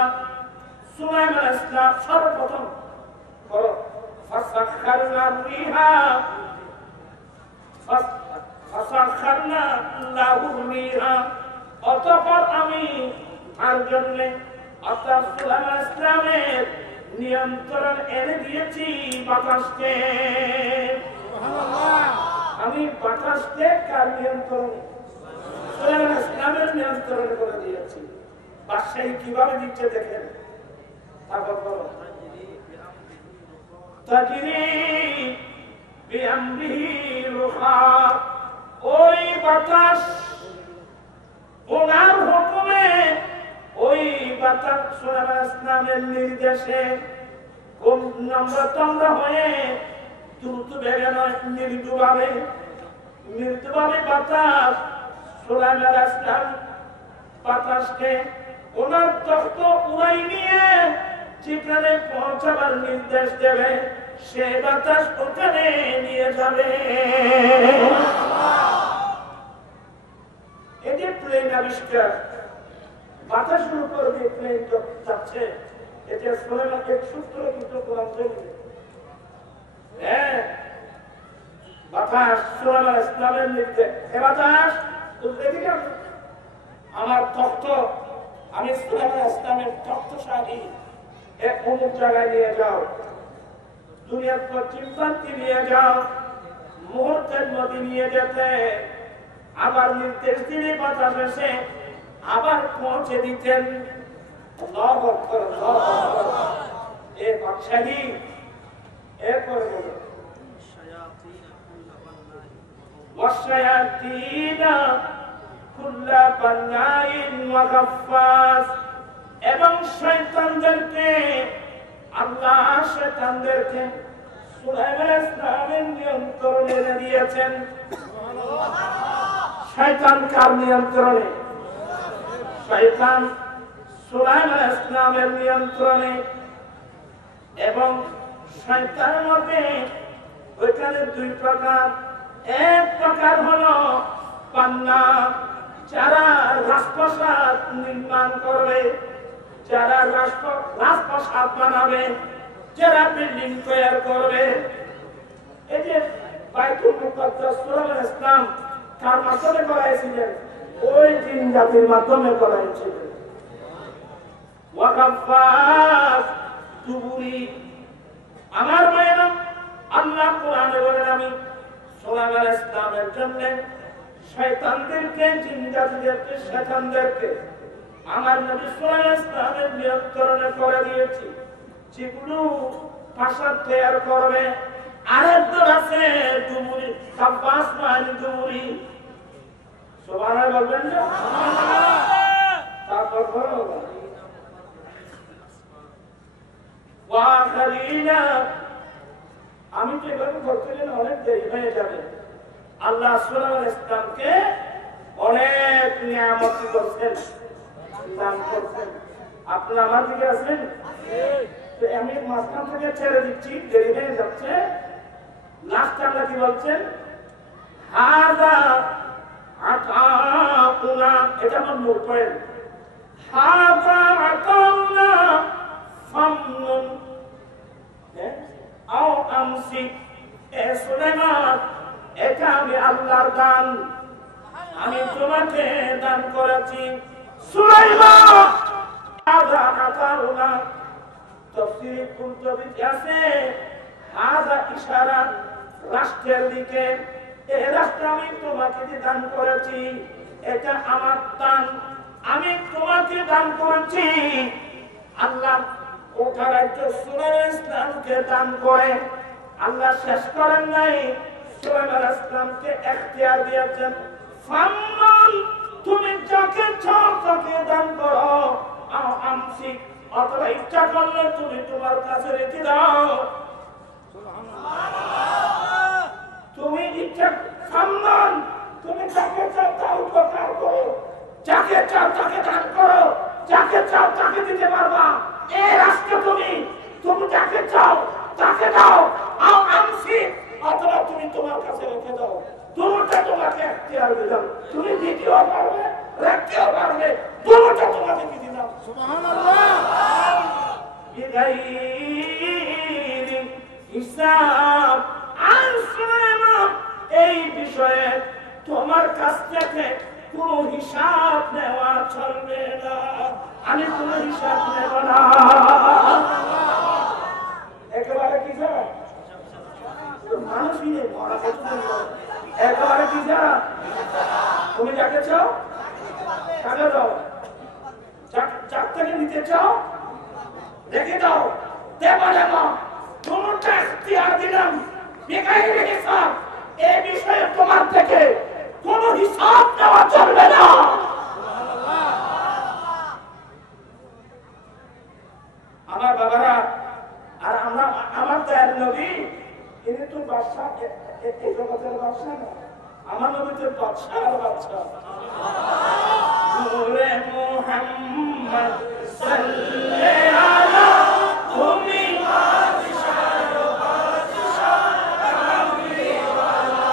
সুলাইমান ইসলাম সর্বপ্রথম করো ফাসাখারনা রিহা, ফাসাখারনা লাহু রিহা, অতঃপর আমি তার জন্য অর্থাৎ সুলাইমান ইসলামের নিয়ন্ত্রণ এনে দিয়েছি বাতাসকে। আমি বাতাসকে কার নিয়ন্ত্রণ? সুলাইমান ইসলামের নিয়ন্ত্রণ করে দিয়েছি। বাদশাহী কিভাবে দিচ্ছে দেখেন। তারপর বলো তাজরি বিআমরিহি রুহা, ওই বাতাস ওনার হুকুমে, ওই বাতাস সুলাইমান ইসলামের নির্দেশে খুব নম্রতম্র হয়ে দ্রুত বেগে নয়, মৃদুভাবে মৃদুভাবে বাতাস সুলাইমান ইসলাম বাতাসকে ওনার তখ্ত উড়াই নিয়ে যেখানে পৌঁছাবার নির্দেশ দেবে, সে বাতাস ওখানে নিয়ে যাবে। এই যে প্লেন আবিষ্কার, বাতাসের উপর দিয়ে প্লেন যাচ্ছে, এটা সুলাইমানের সূত্র কিন্তু কোরআন থেকে। হ্যাঁ, বাতাস সুলাইমান ইসলামের নির্দেশ। হে বাতাস, এদিকে আমার তখ্ত, আমি সুলাইমান ইসলামের তখ্তশালী, এক অমুক জায়গায় নিয়ে যাও, দুনিয়ার পশ্চিম প্রান্তে নিয়ে যাও। মুহূর্তের মধ্যে নিয়ে যেতে আবার নির্দেশ দিলে বাতাস এসে আবার পৌঁছে দিতেন। এ বাদশাহী। এরপরে বলো ওয়াশায়াতিনা কুল্লা বান্নাইন ওয়া গাফফাস, এবং শয়তানদেরকে আল্লাহ শয়তানদেরকে সুলাইমান ইসলামের নিয়ন্ত্রণে দিয়েছেন। শয়তান কার নিয়ন্ত্রণে? শয়তান সুলাইমান ইসলামের নিয়ন্ত্রণে। এবং শয়তানের মধ্যে ওইখানে দুই প্রকার। এক প্রকার হলো পান্না, যারা রাজপ্রাসাদ নির্মাণ করবে, যারা রাজপ্রাসাদ বানাবে, যারা বিল্ডিং তৈরি করবে। এই যে বাইতুল মুকাদ্দাস সুলাইমান ইসলাম কার মাধ্যমে করাইছিলেন? ওই জিন জাতির মাধ্যমে করাইছিলেন। ওয়া গাফফাস দুবুরি, আমার মায়েরা আল্লাহ কোরআনে বলেন, আমি সুলাইমান ইসলামের জন্য শয়তানদেরকে, জিন জাতিদেরকে, শয়তানদেরকে আমার নবী সুলাইমান ইসলামের নিয়ন্ত্রণে করে দিয়েছি। যেগুলো প্রাসাদ তৈরি করবে, আরেকজন আছে ডুমুরি, গাফফাস মানে ডুমুরি। সুবহানাল্লাহ বলবেন না? তারপর বলো ওয়াখারিনা, আমি তো এভাবে করতে গেলে অনেক দেরি হয়ে যাবে। আল্লাহ সুলাইমান ইসলামকে অনেক নিয়ামত করছেন, দান করছেন। আপনারা আমার দিকে আছেন? তো আমি মাঝখান থেকে ছেড়ে দিচ্ছি, দেরি হয়ে যাচ্ছে। লাস্ট আল্লাহ কি বলছেন? হাযা আতাউনা, এটা আমার মূল পয়েন্ট। হাযা আতাউনা ফামনুন আও আমসিক, এ সুলাইমান, এটা আমি আল্লাহর দান, আমি তোমাকে দান করেছি। সুলাইমান হাযা আতাউনা, তাফসীর কুরতুবী আছে হাযা ইশারা রাষ্ট্রের দিকে, এই রাষ্ট্র আমি তোমাকে দান করেছি, এটা আমার দান, আমি তোমাকে দান করেছি। আল্লাহ ওটা রাজ্য সুলাইমান ইসলামকে দান করে আল্লাহ শেষ করেন নাই, সুলাইমান ইসলামকে এখতিয়ার দিয়েছেন। ফামনুন, তুমি যাকে চাও তাকে দান করো, আও আমসিক, অথবা ইচ্ছা করলে তুমি তোমার কাছে রেখে দাও। তুমি ইচ্ছা ফামনুন, তুমি যাকে চাও তা উপকার করো, যাকে চাও তাকে দান করো, যাকে চাও তাকে দিতে পারবা। এই রাষ্ট্র তুমি যাকে চাও তাকে দাও, আও আমসিক, অথবা তুমি তোমার কাছে রেখে দাও। দুটোটা তোমাকে এখতিয়ার দিলাম, তুমি দিতেও পারবে, রাখতেও পারবে, দুটোটা তোমাকে দিয়ে দিলাম। সুবহানাল্লাহ। বিগাইরি হিসাব, আর সুলাইমান, এই বিষয়ে তোমার কাছ থেকে কোনো হিসাব নেওয়া চলবে না, আমি কোনো হিসাব নেব না। একেবারে কি যা তুমি যাকে চাও কাকে দাও, যার থেকে নিতে চাও রেখে দাও, দেবা দেবা কোনটা ইখতিয়ার দিলাম বেগাইরে হিসাব। এই বিষয়ে তোমার থেকে কোনো হিসাব নেওয়া চলবে না। আমার বাবারা আর আমরা আমার দয়াল নবী ইনি তো বাদশা, এই জগতের বাদশা না, আমার নবী তো বাদশার বাদশা। নূরে মুহাম্মদ সাল্লাল্লাহু আলা তুমি বাদশার বাদশা কামলিওয়ালা।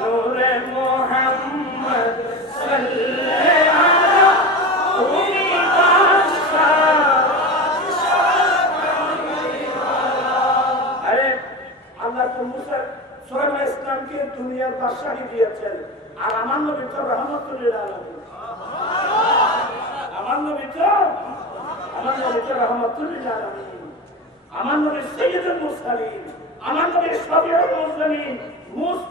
নূরে মুহাম্মদ সাল্লাল্লাহু আলা তুমি বাদশা বাদশা কামলিওয়ালা। আরে আল্লাহ তো মুসা সুলাইমান ইসলামকে দুনিয়ার বাদশাহী দিয়েছেন, আর আমার নবী তো রহমতুল লিল আলামিন। আমার নবী তো রহমতুল লিল আলামিন, আমার নবী সাইয়্যিদুল মুরসালিন, আমার নবী শফিউল মুরসালিন।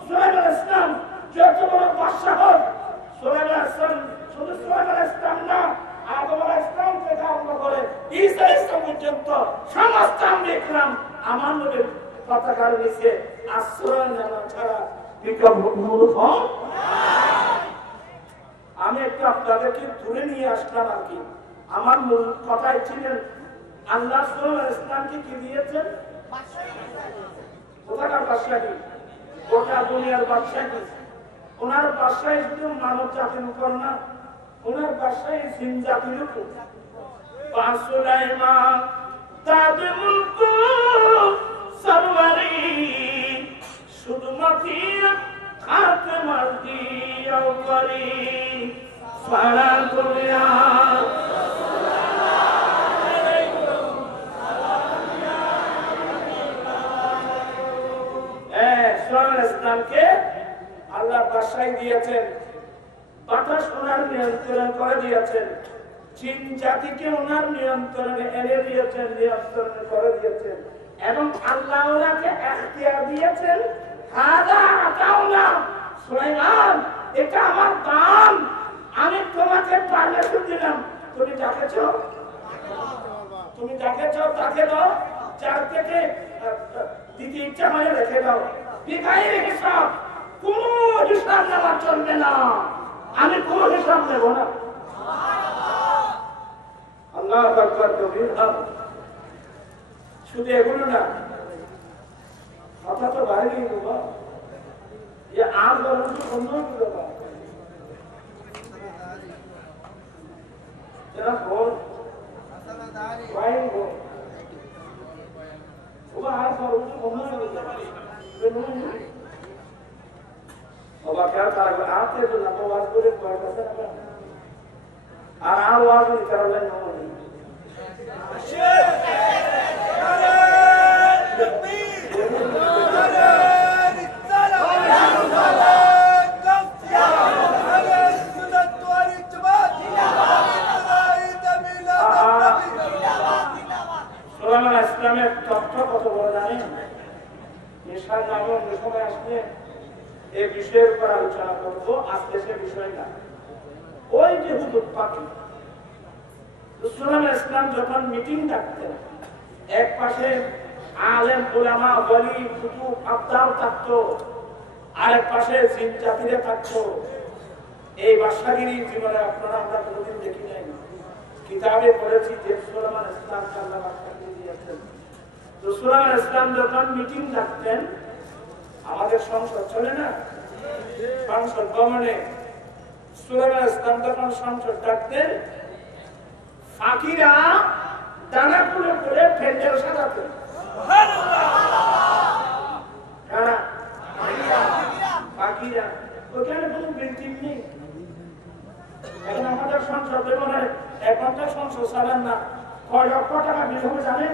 সুলাইমান ইসলাম যত বড় বাদশা হোক, সুলাইমান ইসলাম শুধু সুলাইমান ইসলাম না, আদম আলাইহিস সালাম থেকে আরম্ভ করে ঈসা ইসলাম পর্যন্ত সমস্ত আম্বিয়া ইকরাম আমার নবীর পতাকার নিচে আশ্রয় নেওয়া ছাড়া বিকল্প মূলক হয়। আমি একটু আপনাদেরকে তুলে নিয়ে আসলাম আর কি। আমার মূল কথাই ছিলেন আল্লাহ সুলাইমান ইসলামকে কি দিয়েছেন? কোথাকার বাদশাহী? গোটা দুনিয়ার বাদশাহী। ওনার বাদশাহী শুধু মানব জাতির উপর না, ওনার বাদশাহী জিন জাতির উপর। সুলাইমান তাজ মুলক সরওয়ারি শুধু মাথিয়া খাতে মারদি আওয়ারি সারা দুনিয়া সুলাইমান ইসলামকে আল্লাহ বাদশাহী দিয়েছেন, বাতাস ওনার নিয়ন্ত্রণ করে দিয়েছেন, জিন জাতিকে ওনার নিয়ন্ত্রণে এনে দিয়েছেন, নিয়ন্ত্রণ করে দিয়েছেন, এবং আল্লাহ ওনাকে ইখতিয়ার দিয়েছেন। হাদা আতাউনা সুলাইমান, এটা আমার দান, আমি তোমাকে পারমিশন দিলাম, তুমি যাকে চাও তাকে দাও, যার থেকে দিতে ইচ্ছা মানে রেখে দাও, বিগাইরে হিসাব। কোন হিসাব নেওয়া চলবে না, আমি কোন হিসাব নেব না। আল্লাহু আকবার কবির। শুধু এগুলো না, কথা তো বাইরে বাবা, ये आज वालों को सुनना भी होगा जरा बोल वाइन हो वो आज वालों को सुनना भी होगा बाबा क्या ताकि आपके जो नवाज को एक बार कैसे ना आवाज निकल रहा है ইসলামের তথ্য কত বড় জানেন? নিশার নামে অন্য সময় আসলে এই বিষয়ের উপর আলোচনা করবো, আজকে সে বিষয় না। ওই যে হুজুর পাখি সুলাইমান ইসলাম যখন মিটিং ডাকতেন, এক পাশে আলেম উলামা ওয়ালি কুতুব আবদাল থাকতো, আরেক পাশে জিন জাতিরা থাকতো। এই বাদশাগিরি জীবনে আপনারা আমরা কোনোদিন দেখি নাই, কিতাবে পড়েছি যে সুলাইমান ইসলাম আল্লাহ বাদশাগিরি দিয়েছেন। তো সুলাইমান ইসলাম যখন মিটিং ডাকতেন, আমাদের সংসদ চলে না, সংসদ ভবনে সুলাইমান ইসলাম যখন সংসদ ডাকতেন, ফাকিরা দানা খুলে খুলে প্যান্ডেল সাজাতেন। ফাকিরা ওখানে কোনো বিল্ডিং নেই। এখন আমাদের সংসদ ভবনে 1 ঘন্টা সংসদ চালান না, কয় লক্ষ টাকা বিল হবে জানেন?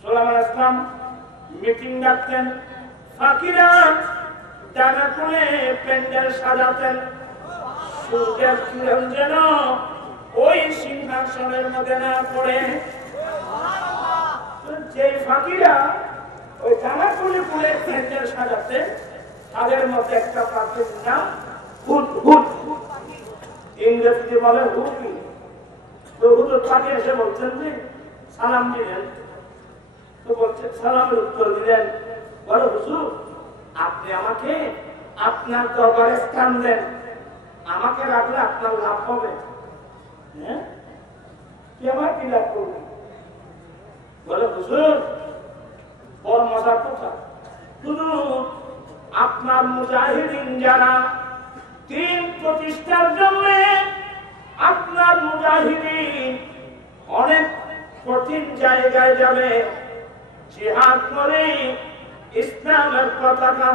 সুলাইমান ইসলাম মিটিং ডাকতেন, ফাকিরা দানা খুলে প্যান্ডেল সাজাতেন। সূর্যের কিরণ যেন ওই সিংহাসনের মধ্যে না পড়ে। যে ফাকিরা ওই জামা খুলে খুলে প্যান্ডেল সাজাতে, তাদের মধ্যে একটা পাখির নাম হুট হুট, ইংরেজিতে বলে হুকি। তো হুজুর পাখি এসে বলছেন যে সালাম দিলেন, তো বলছে সালামের উত্তর দিলেন, বলে হুজুর আপনি আমাকে আপনার দরবারে স্থান দেন, আমাকে রাখলে আপনার লাভ হবে। হ্যাঁ, কি আমার কি লাভ করবে? বলে হুজুর বড় মজার কথা, হুজুর আপনার মুজাহিদিন যারা দিন প্রতিষ্ঠার জন্য, আপনার মুজাহিদিন অনেক কঠিন জায়গায় যাবে, জিহাদ করে ইসলামের পতাকা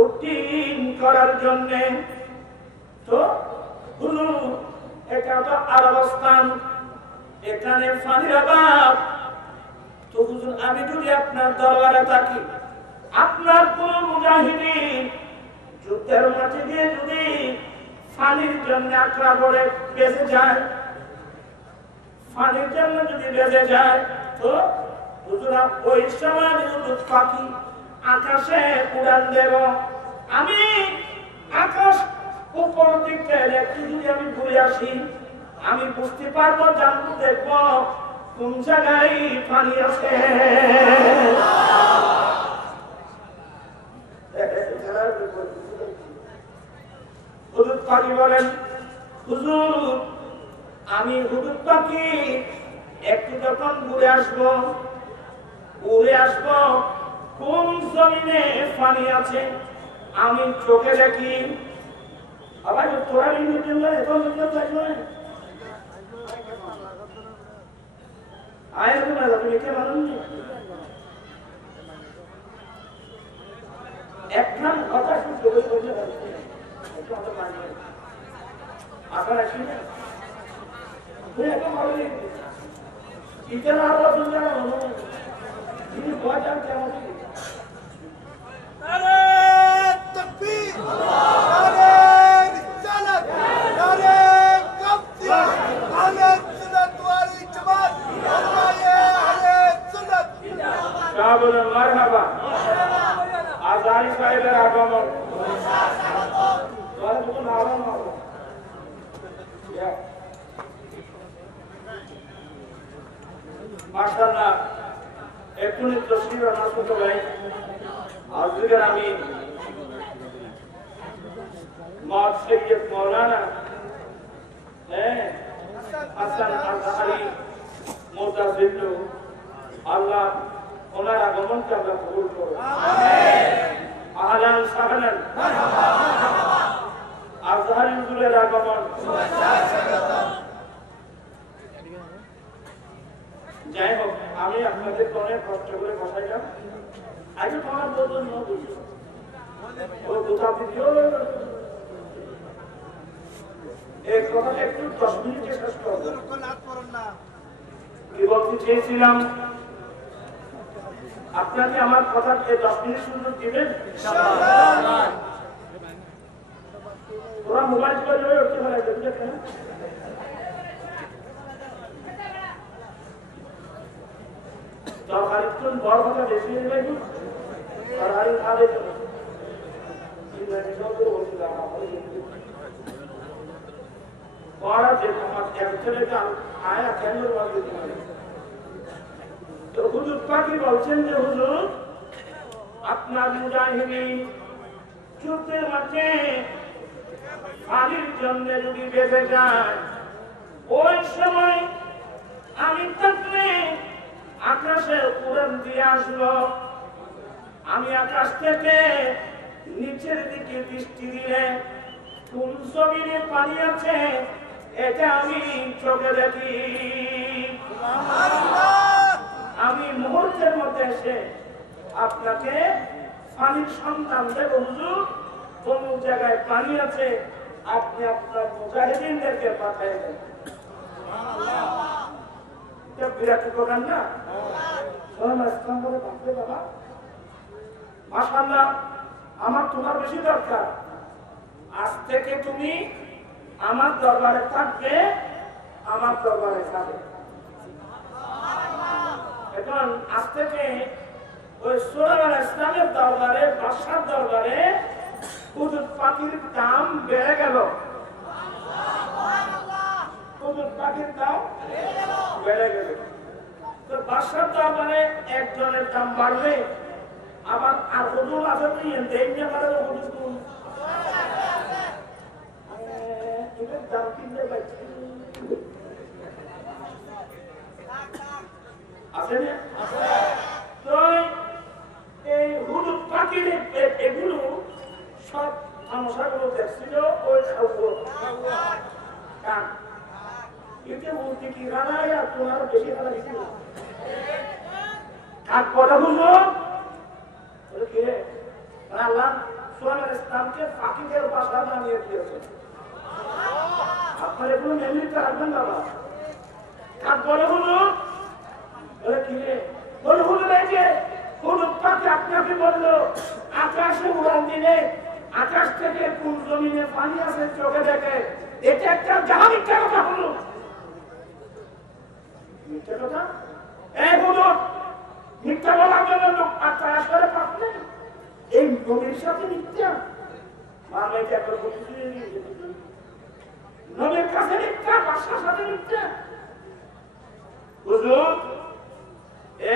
উড্ডীন করার জন্য। তো হুজুর এটা তো আরবস্থান, এখানে পানির অভাব। তো হুজুর আমি যদি আপনার দরবারে থাকি, আপনার কোন মুজাহিদিন যুদ্ধের মাঠে গিয়ে যদি পানির জন্য আক্রা করে বেঁচে যায়, পানির জন্য যদি বেঁচে যায়, তো হুজুর ওই সময় হুজুর পাখি আকাশে উড়ান দেব, আমি আকাশ উপর দিকে একটু যদি আমি ঘুরে আসি, আমি বুঝতে পারবো, জানবো, দেখবো কোন জায়গায় পানি আছে। হুজুর পাখি বলেন, হুজুর আমি হুজুর পাখি একটু যখন ঘুরে আসবো, উড়ে আসবো, কোন জমিনে পানি আছে আমি চোখে দেখি। আবার তোরা এখন একখান কথা আপনার ইটার আরো তিনি ভয়টা কেমন মারহাবা আজারি সাহেবের আগমন মাশাআল্লাহ। এখনই তসলিম রাসূল ভাই আজকে আমি মাওলানা সৈয়দ মাওলানা হাসান আজহারি মুতাজিল্লু, আল্লাহ ওনার আগমনকে আমরা কবুল করব। আমিন। আহলান সাহলান, মারহাবা মারহাবা। আজহারি হুজুরের আগমন, যাই হোক আমি আপনাদের অনেক কষ্ট করে বসাইলাম। আগে তোমার বলুন এই কথাটা একটু 10 মিনিটে শেষ করব। কি বলতে চেয়েছিলাম, আপনাকে আমার কথাকে 10 মিনিট সুযোগ দিবেন ইনশাআল্লাহ। ওরা মোবাইল করে উঠতে পারে দেখেন, তরকারি কোন বড় কথা বেশি নেবে, তরকারি খাবে তো বড় যে আমার ক্যান্সারটা আয়া ক্যান্সার বলতে পারে। তো হুজুর পাখি বলছেন যে হুজুর আপনার মুজাহিদিন যুদ্ধের মাঠে পানির জন্য যদি বেঁচে যায়, ওই সময় আমি থাকলে আকাশে উড়ান দিয়ে আসলো, আমি আকাশ থেকে নিচের দিকে দৃষ্টি দিলে কোন জমিনে পানি আছে এটা আমি চোখে দেখি। আমি মুহূর্তের মধ্যে এসে আপনাকে পানির সন্ধান দেব হুজুর, কোন জায়গায় পানি আছে আপনি আপনার মুজাহিদিনদেরকে পাঠিয়ে দেন। বিরাট প্রধান না বাবা, মাশাআল্লাহ আমার তোমার বেশি দরকার। আজ থেকে তুমি আমার দরবারে থাকবে, আমার দরবারে থাকবে। এখন আজ থেকে ওই সুলাইমান ইসলামের দরবারে, বাদশার দরবারে হুদুদ পাখির দাম বেড়ে গেল। হুদুদ পাখির দাম বেড়ে গেল। তো বাদশার দরবারে একজনের দাম বাড়বে, আবার আর হুজুর আছে নিয়ে দেন না পারে হুজুর এর দাম কিনলে পাইছে আছে না? তো এই হুদুদ পাখির এগুলো সব সমস্যাগুলো দেখছিল ওই কান এতে বলতে কি রানাই আর তোমার বেশি খারাপ ছিল কাক পরে হুজুর আল্লাহ সুলাইমান ইসলামকে পাখিদের বাসা বানিয়ে দিয়েছে। আপনার এগুলো মেমরিতে রাখবেন বাবা। কাক পরে হুজুর কি রে বলে হুজুর এই যে হুজুর পাখি আপনাকে বললো আকাশে উড়ান দিলে আকাশ থেকে কোন জমিনে পানি আছে চোখে দেখে, এটা একটা জাহামিত্যা কথা হলো। মিথ্যা কথা? এই হুজুর মিথ্যা বলার জন্য লোক আত্মা আসলে পাপ নেই, এই নবীর সাথে মিথ্যা মানবাইতে একবার নবীর কাছে মিথ্যা, বাদশার সাথে মিথ্যা। হুজুর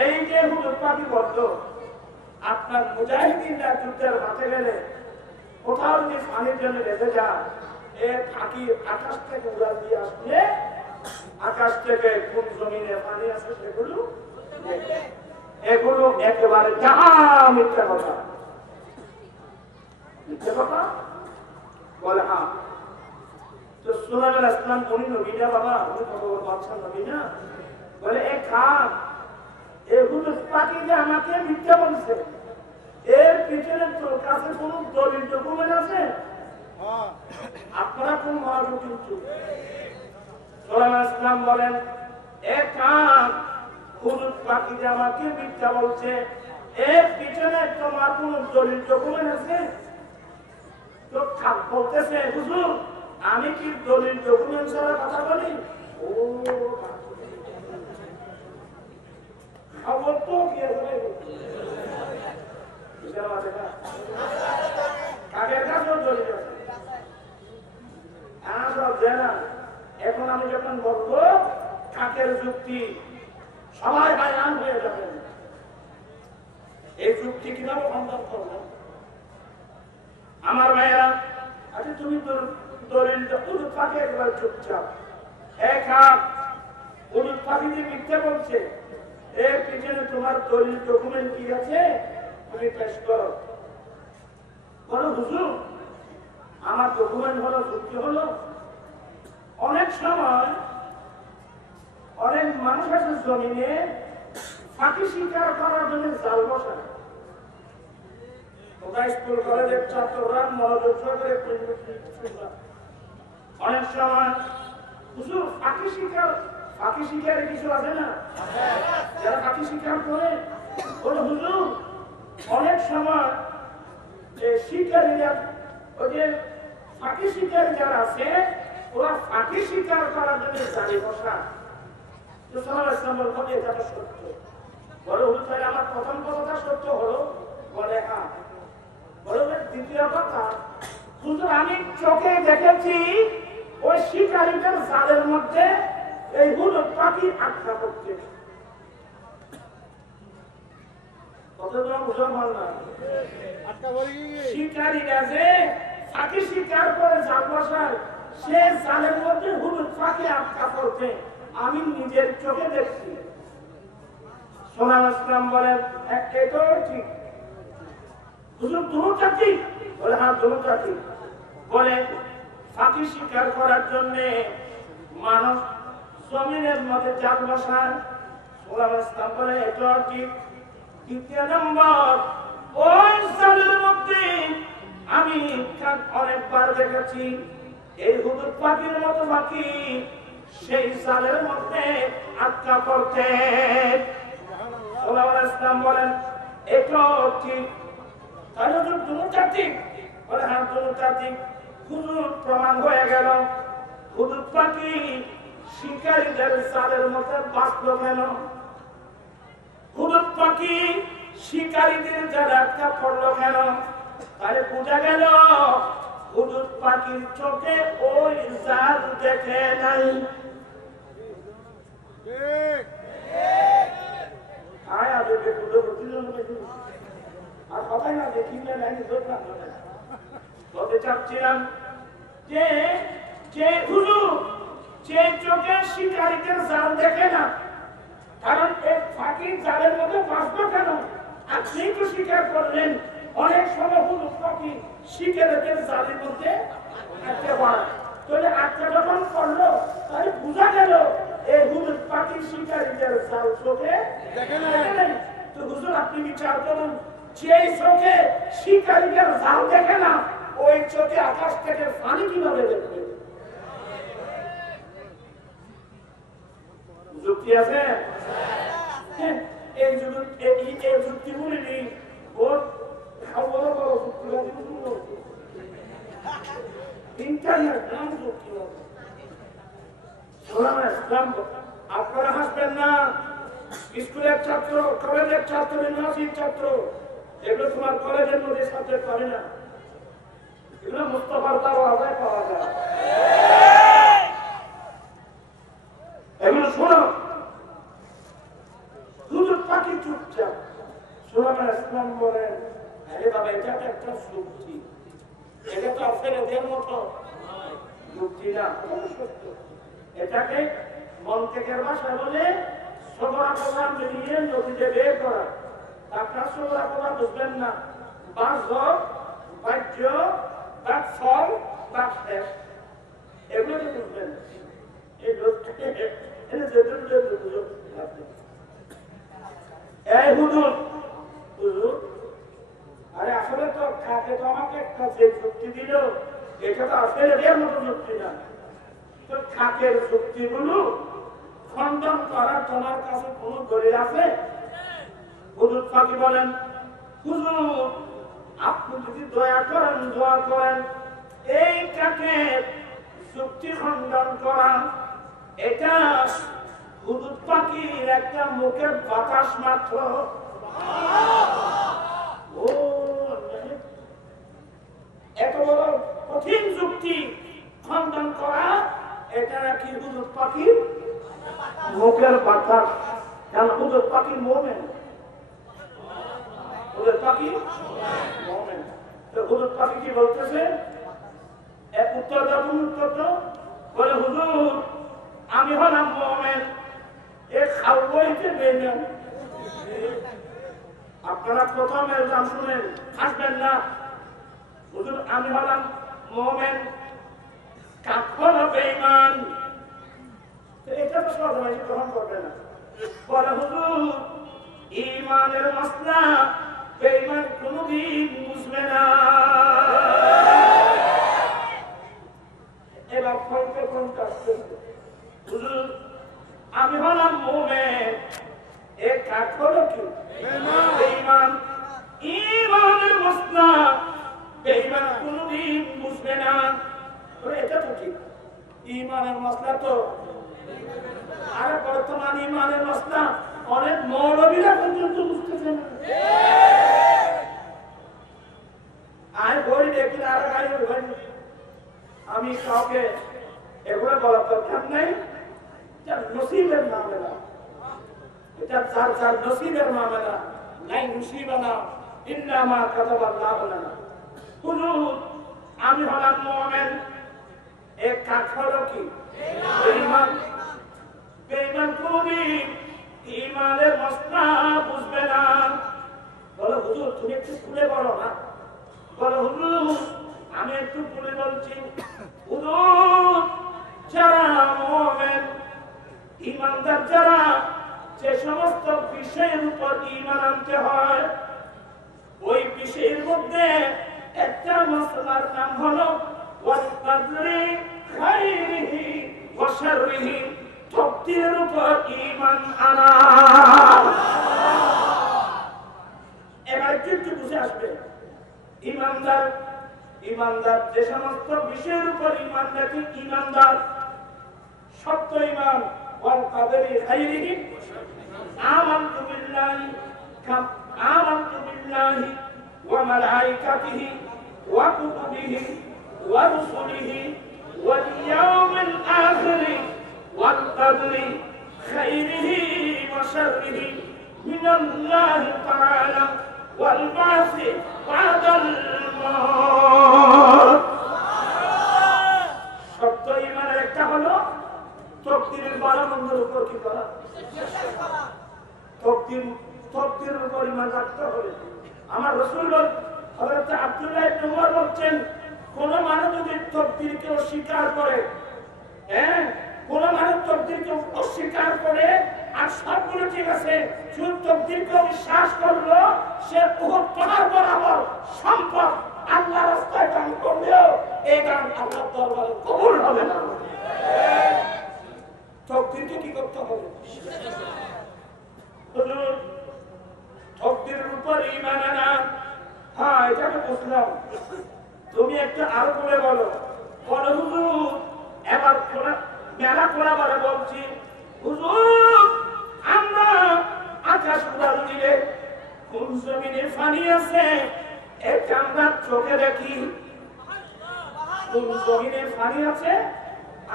এই যে হুজুর পাখি বলল আপনার মুজাহিদিনরা যুদ্ধের মাঠে গেলে কোথাও যদি পানির জন্য রেখে যায়, এ পাখি আকাশ থেকে উড়াল দিয়ে আসলে আকাশ থেকে কোন জমিনে পানি আছে সেগুলো এগুলো একেবারে যাহা মিথ্যা কথা। মিথ্যা কথা বলে হ্যাঁ। তো সুলাইমান ইসলাম উনি নবী না বাবা, উনি কত বড় বাদশা নবী না, বলে এ খান এই হুজুর পাখি যে আমাকে মিথ্যা বলছে, এর পিছনে তোর কাছে কোন দলিল ডকুমেন্ট আছে? আপনারা কোন মহাজু কিন্তু সুলাইমান ইসলাম বলেন এ খান হুজুর পাখি যে আমাকে মিথ্যা বলছে, এর পিছনে তোমার কোন দলিল ডকুমেন্ট আছে? তো খান বলতেছে হুজুর আমি কি দলিল ডকুমেন্ট ছাড়া কথা বলি? ও খবর তো কি আছে কাকের কাছেও দলিল আছে। এখন আমি যখন বলবো কাকের যুক্তি সবাই হায়রান হয়ে যাবেন, এই যুক্তি কিভাবে খণ্ডন করবো? আমার ভাইয়েরা, আচ্ছা তুমি দলিল হুজুর পাখি একবার চুপচাপ এক হাত হুজুর পাখি যে মিথ্যা বলছে, এর পিছনে তোমার দলিল ডকুমেন্ট কি আছে তুমি পেশ করো। বলো হুজুর আমার ডকুমেন্ট হলো যুক্তি হলো। অনেক সময় অনেক মানুষ আছে জমিনে ফাঁকি স্বীকার করার জন্য জাল বসায়। তোমরা স্কুল কলেজের ছাত্ররা মনোযোগ সহকারে অনেক সময় হুজুর ফাঁকি স্বীকারের কিছু আছে না, যারা ফাঁকি স্বীকার করে বলে হুজুর অনেক সময় শিকারীরা ওই যে ফাঁকি শিকারী যারা আছে ওরা ফাঁকি স্বীকার করার জন্য জালে বসা। তো সালাম ইসলাম বলবো এটা তো সত্য। বলে হুজুর তাহলে আমার প্রথম কথাটা সত্য হলো? বলে হ্যাঁ। বলে দ্বিতীয় কথা হুজুর আমি চোখে দেখেছি ওই শিকারীদের জালের মধ্যে এই হুজুর পাখি আটকা পড়ছে। শিকারীরা যে ফাঁকি শিকার করে জাল বসায় সে জালের মধ্যে হুজুর পাখি আটকা পড়ছে আমি নিজের চোখে দেখছি। সুলাইমান ইসলাম বলেন এটাও ঠিক। হুজুর দুটোটা ঠিক? বলে হ্যাঁ দুটোটা ঠিক। বলে ফাঁকি শিকার করার জন্য মানুষ জমিনের মধ্যে জাল বসায়। সুলাইমান ইসলাম বলে এটাও ঠিক। দ্বিতীয় নম্বর ওই জালের মধ্যে আমি অনেকবার দেখেছি এই হুজুর পাখির মতো পাখি সেই জালের মধ্যে আটকা পড়তে। সুলাইমান ইসলাম বলেন এটাও ঠিক। তাহলে হুজুর দুটোটা ঠিক? বলে হ্যাঁ দুটোটা ঠিক। হুজুর প্রমাণ হয়ে গেল হুজুর পাখি শিকারীদের জালের মধ্যে বাঁচলো কেন? হুজুর পাখি শিকারীদের জালাটা পড়লো কেন? তাহলে বোঝা গেল হুদুদ পাখির চোখে ওই জাল দেখে নাই। আর কথাই না দেখি বলতে চাচ্ছিলাম যে যে হুজুর যে চোখে শিকারীদের জাল দেখে না, কারণ এই ফাঁকির জালের মধ্যে বাঁচবো কেন? আপনি তো স্বীকার করলেন অনেক সময় হুজুর পাখি শিকারীদের জালের মধ্যে আটকে পড়ে। তাহলে আটকে যখন পড়লো তাহলে বোঝা গেল এই হুজুর পাখি শিকারীদের জাল চোখে দেখে নাই। তো হুজুর আপনি বিচার করুন, যে চোখে শিকারীদের জাল দেখে না ওই চোখে আকাশ থেকে পানি কিভাবে দেখবে? যুক্তি আছে? এই যুক্তিগুলি নেই ওর বড় বড় যুক্তি ইন্টারনেট নাম যুক্তি। আপনারা হাসবেন না, স্কুলের ছাত্র, কলেজের ছাত্র, ইউনিভার্সিটির ছাত্র, এগুলো তোমার কলেজের মধ্যে সাবজেক্ট পাবে না, এগুলো মুস্তফার দাওয়ায় পাওয়া যায়। এগুলো শোনো, হুজুর পাখি চুপচাপ সুলাইমান ইসলাম বলেন, আরে বাবা এটা তো একটা যুক্তি, এটা তো ছেলেদের মতো যুক্তি না, সত্য। এটাকে মন্ত্রের ভাষায় বলে সবরা প্রধান মিলিয়ে নদীতে বের করা। আপনার সবরা প্রধান বুঝবেন না, বাহ্য বাহ্য বা ফল বা শেষ এগুলো তো বুঝবেন। এই হুজুর হুজুর, আরে আসলে তো খাতে তো আমাকে একটা যে যুক্তি দিল এটা তো আসলে এর মতো যুক্তি না। তো খাতের যুক্তিগুলো খণ্ডন করার তোমার কাছে কোন দলিল আছে? হুজুর পাখি বলেন, হুজুর আপনি যদি দয়া করেন, দোয়া করেন, এই কাকের যুক্তি খণ্ডন করা এটা হুজুর পাখির একটা মুখের বাতাস মাত্র। ও এত বড় কঠিন যুক্তি খণ্ডন করা এটা নাকি হুজুর পাখির মুখের বাতাস। কেন? হুজুর পাখি মুমিন, হুজুর পাখি মুমিন। তো হুজুর পাখি কি বলতেছে? এক উত্তর যখন উত্তর বলে, হুজুর আমি হলাম মুমিন, এ খাওয়াবো এতে বেইমান। আপনারা প্রথম এলজাম শুনেন, হাসবেন না। হুজুর আমি হলাম মুমিন, কাক হলো বেঈমান। এটা তো সহজে গ্রহণ করবে না। বলে হুজুর ঈমানের মাসলা বেঈমান কোনদিন বুঝবে না। এবার ফলকে কোন কাজ করবে? হুজুর আমি হলাম মুমিন, এ কাক হলো কি? বেঈমান। ঈমানের মাসলা বেঈমান কোনদিন বুঝবে না। এটা তো ঠিক, ঈমানের মাসলা তো। আর বর্তমান ঈমানের মাসলা অনেক মৌলবীরা পর্যন্ত বুঝতেছে না। আর বই দেখলে আর আমি কাউকে এগুলো বলার দরকার নেই, নসিবের মামলা, এটা যার যার নসিবের মামলা, নাই মুসিবানা ইল্লা মা কাতাবাল্লাহু লানা। হুজুর আমি হলাম মুমিন, এক কাজ হলো কি? ঈমান। বেঈমান কোনদিন ঈমানের মাসলা বুঝবে না। বলে হুজুর তুমি একটু খুলে বলো না। বলে হুজুর আমি একটু খুলে বলছি। হুজুর যারা মুমিন ঈমানদার, যারা যে সমস্ত বিষয়ের উপর ঈমান আনতে হয়, ওই বিষয়ের মধ্যে একটা মাসলার নাম হলো ওয়াল কদরি খাইরিহি ওয়া শাররিহি, তকদীরের উপর ঈমান আনা। এবার একটু বুঝে আসবে। ঈমানদার, ঈমানদার যে সমস্ত বিষয়ের উপর ঈমান রাখে, ঈমানদার সত্য ঈমান। ওয়াল কদরি খাইরিহি আমানতু বিল্লাহি وملائكته وكتبه ورسله واليوم الآخر والقدر خيره وشره من الله تعالى والبعث بعد الموت সত্য ঈমানের একটা হলো তকদীরের ভালো মন্দের উপর কি করা তকদীরের উপর ঈমান রাখতে হবে আমার রাসূল হযরত আব্দুল্লাহ ইবনে উমর বলেন কোন মানুষ যদি তকদীরকে অস্বীকার করে কোন মানুষ তকদীরকে অস্বীকার করে আর সবগুলো ঠিক আছে শুধু তকদীরকে বিশ্বাস করলো সে উহুদ পাহাড় বরাবর সম্পদ আল্লাহর রাস্তায় দান করলেও এই দান আল্লাহর দরবারে কবুল হবে না তকদীরকে কি করতে হবে হুজুর তকদীরের উপর ঈমান আনা হ্যাঁ এটাকে বুঝলাম তুমি একটা আরো করে বলো হুজুর এবার মেলা করা বলে বলছি হুজুর আমরা আকাশ উড়াল দিলে কোন জমিনে পানি আছে এটা আমরা চোখে দেখি কোন জমিনে পানি আছে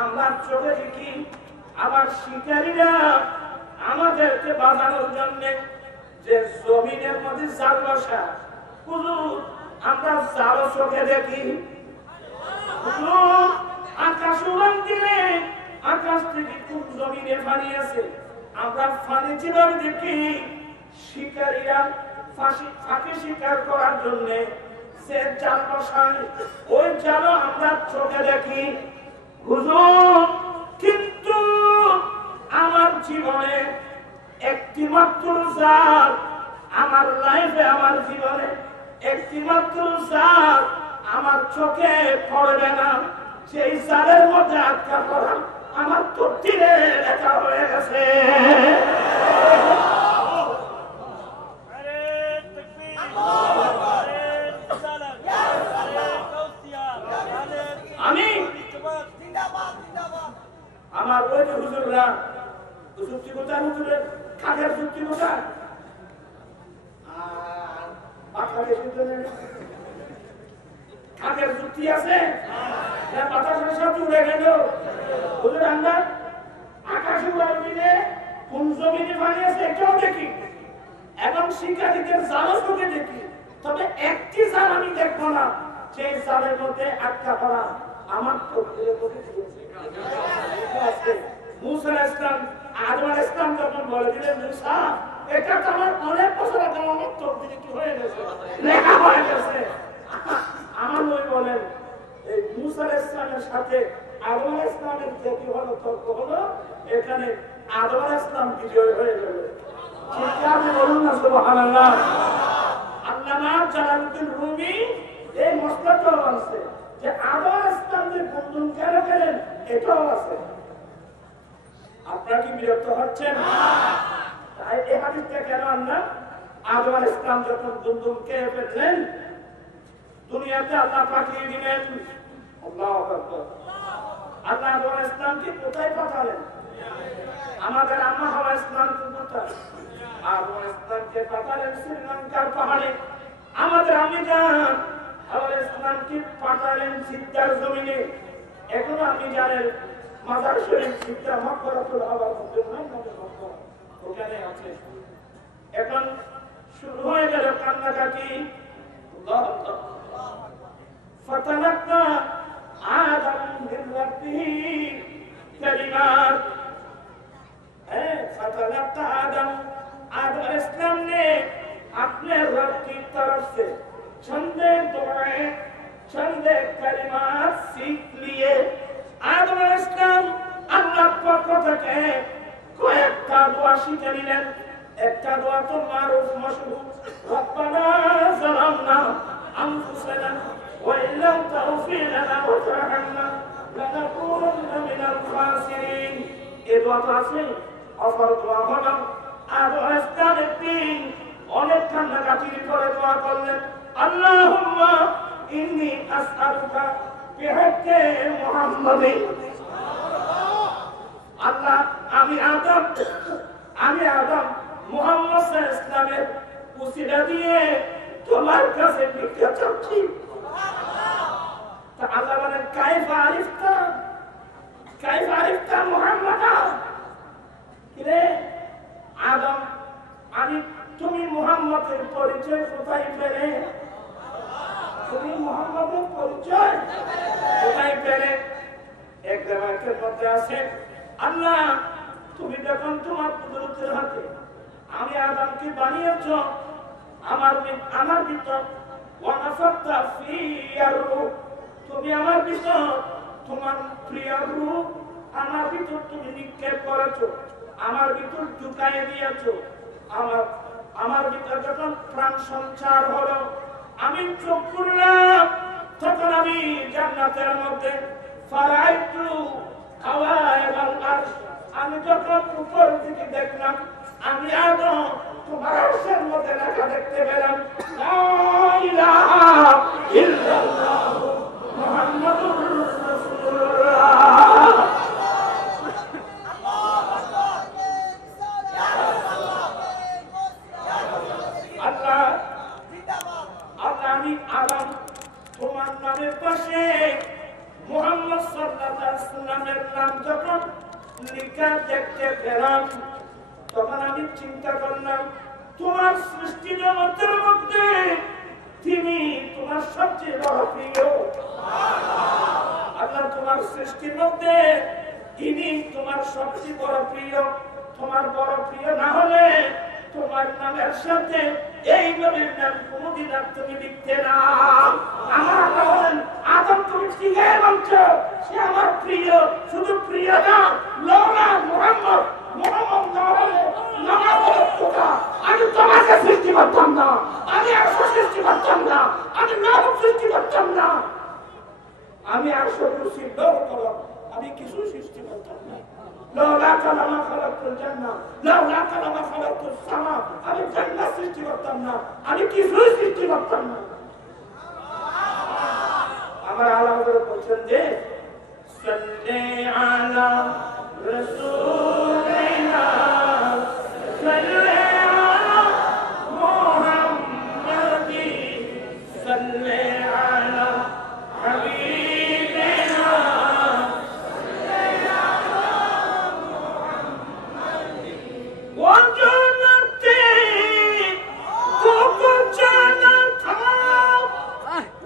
আমরা চোখে দেখি আবার শিকারীরা আমাদেরকে বাঁধানোর জন্য যে জমিনের মধ্যে জাল বসা হুজুর আমরা জাল চোখে দেখি হুজুর আকাশ উড়াল দিলে আকাশ থেকে কোন জমিনে পানি আছে আমরা পানি যেভাবে দেখি শিকারীরা ফাঁকি শিকার করার জন্য সে জাল বসায় ওই জাল আমরা চোখে দেখি হুজুর কিন্তু আমার জীবনে একটি মাত্র জাল আমার লাইফে আমার জীবনে একটি মাত্র জাল আমার চোখে পড়বে না সেই জালের মধ্যে আটকা পড়া আমার তকদীরে লেখা হয়ে গেছে আমি আমার ওই যে হুজুররা যুক্তি কোথায় হুজুরের খাগের যুক্তি কোথায় খাগের যুক্তি আছে বাতাসের সাথে উড়ে গেল হুজুর আমরা আকাশে উড়াল দিলে কোন জমিনে পানি আছে এটাও দেখি এবং শিক্ষার্থীদের জালও চোখে দেখি তবে একটি জাল আমি দেখবো না সেই জালের মধ্যে আটকা পড়া আমার তকদীরের মধ্যে আছে মুসা আলাইহিস সালাম আদম আলাইহিস সালাম যখন বলে দিলেন মুসা এটা তো আমার অনেক বছর আগে আমার তকদীরে কি হয়ে গেছে লেখা হয়ে গেছে আমার নবী বলেন এই মুসা আলাইহিস সালামের সাথে আদম আলাইহিস সালামের যে কি হলো তর্ক হলো এখানে আদম আলাইহিস সালাম বিজয় হয়ে গেল ঠিক আছে বলুন না সুবহানাল্লাহ আল্লামা জালালউদ্দিন রুমি এই মসলাটাও আছে যে আদম আলাইহিস সালাম যে বন্ধন কেন করেন এটাও আছে আপনারা কি বিরক্ত হচ্ছেন তাই এই হাদিসটা কেন আনলাম আদম আলাইহিস সালাম যখন বন্ধন কেড়ে ফেললেন দুনিয়াতে আল্লাহ পাঠিয়ে দিলেন আল্লাহু আকবার আল্লাহ আদম আলাইহিস সালামকে কোথায় পাঠালেন আমাদের আম্মা হাওয়া ইসলাম কোথায় আদম আলাইহিস সালামকে পাঠালেন শ্রীলঙ্কার পাহাড়ে আমাদের আম্মি জান হাওয়া ইসলামকে পাঠালেন সিদ্ধার জমিনে এখনো আম্মি জানের মাজার শরীফ সিদ্ধা মক্কাতুল হাওয়ার মধ্যে নাই মক্কা ওখানে আছে এখন শুরু হয়ে গেল কান্নাকাটি আল্লাহ আল্লাহ فتلقى آدم من ربه كلمات فتلقى آدم الإسلام ने अपने रब की तरफ से चंदे दुआएं चंदे कलिमात सीख लिए आदम अलैहिस्सलाम अल्लाह पक्ष থেকে কয়েকটা দোয়া শিখে নিলেন একটা দোয়া তো মারুফ মশহুর রব্বানা যালামনা আনফুসানা وإن لم تغفر لنا وترحمنا لنكونن من الخاسرين এই দোয়াটা আছে অপর দোয়া হলো আদম আলাইহিস সালাম একদিন অনেক কান্নাকাটির পরে দোয়া করলেন আল্লাহুম্মা ইন্নী আসআলুকা বিহাক্কি মুহাম্মাদি আল্লাহ আমি আদম মুহাম্মদ সাল্লাল্লাহু আলাইহি ওয়াসাল্লামের উসিলা দিয়ে তোমার কাছে ভিক্ষা চাচ্ছি। আল্লাহ বলেন কাইফা আরিফতা মুহাম্মাদা, কিরে আদম আমি তুমি মুহাম্মদের পরিচয় কোথায় পেলে? তুমি মুহাম্মদের পরিচয় কোথায় পেলে? এক জায়গার মধ্যে আছে আল্লাহ তুমি যখন তোমার কুদরতের হাতে আমি আদমকে বানিয়েছ, আমার ভিতর ওয়ানাফাতা ফিয়ার রূহ, তুমি আমার ভিতর তোমার প্রিয় রূহ আমার ভিতর তুমি নিক্ষেপ করেছো, আমার ভিতর ঢুকাইয়ে দিয়েছো। আমার ভিতর যখন প্রাণ সঞ্চার হলো, আমি চোখ খুললাম, তখন আমি জান্নাতের মধ্যে ফারাইতু কাওয়াইবাল আরশ, আমি যখন উপর দিকে দেখলাম আমি আদম তোমার আরশের মধ্যে লেখা দেখতে পেলাম লা ইলাহা ইল্লাল্লাহ মুহাম্মাদুর রাসূলুল্লাহ। আল্লাহ আমি আদম তোমার নামের পাশে মুহাম্মদ সাল্লাল্লাহু আলাইহি ওয়াসাল্লামের নাম যখন লেখা দেখতে পেলাম, তখন আমি চিন্তা করলাম তোমার সৃষ্টি জগতের মধ্যে তিনি তোমার সবচেয়ে বড় প্রিয়। আল্লাহ তোমার সৃষ্টির মধ্যে তিনি তোমার সবচেয়ে বড় প্রিয়। তোমার বড় প্রিয় না হলে তোমার নামের সাথে এই নবীর নাম কোনদিন আর তুমি লিখতে না। আমার বলেন আদম তুমি ঠিকই বলছো, সে আমার প্রিয়, শুধু প্রিয় না, লওলা মুহাম্মদ না হলে আমি তোমাকে সৃষ্টি করতাম না, আমি আরশ সৃষ্টি করতাম না, আমি নরক সৃষ্টি করতাম না, আমি আরশ কুরসি লৌহ কলম আমি কিছু সৃষ্টি করতাম না। লওলা কালামা খালাকতুল জান্নাহ, লওলা কালামা খালাকতুস সামা, আমি জান্নাত সৃষ্টি করতাম না, আমি কিছু সৃষ্টি করতাম না। আমার আল্লাহ বলছেন যে সাল্লি আলা রাসূলিনা সাল্লি আলা মুহাম্মাদি সাল্লি আলা হাবিবিনা সাল্লি আলা মুহাম্মাদি ওয়া জান্নাতি কুকু জান্নাতা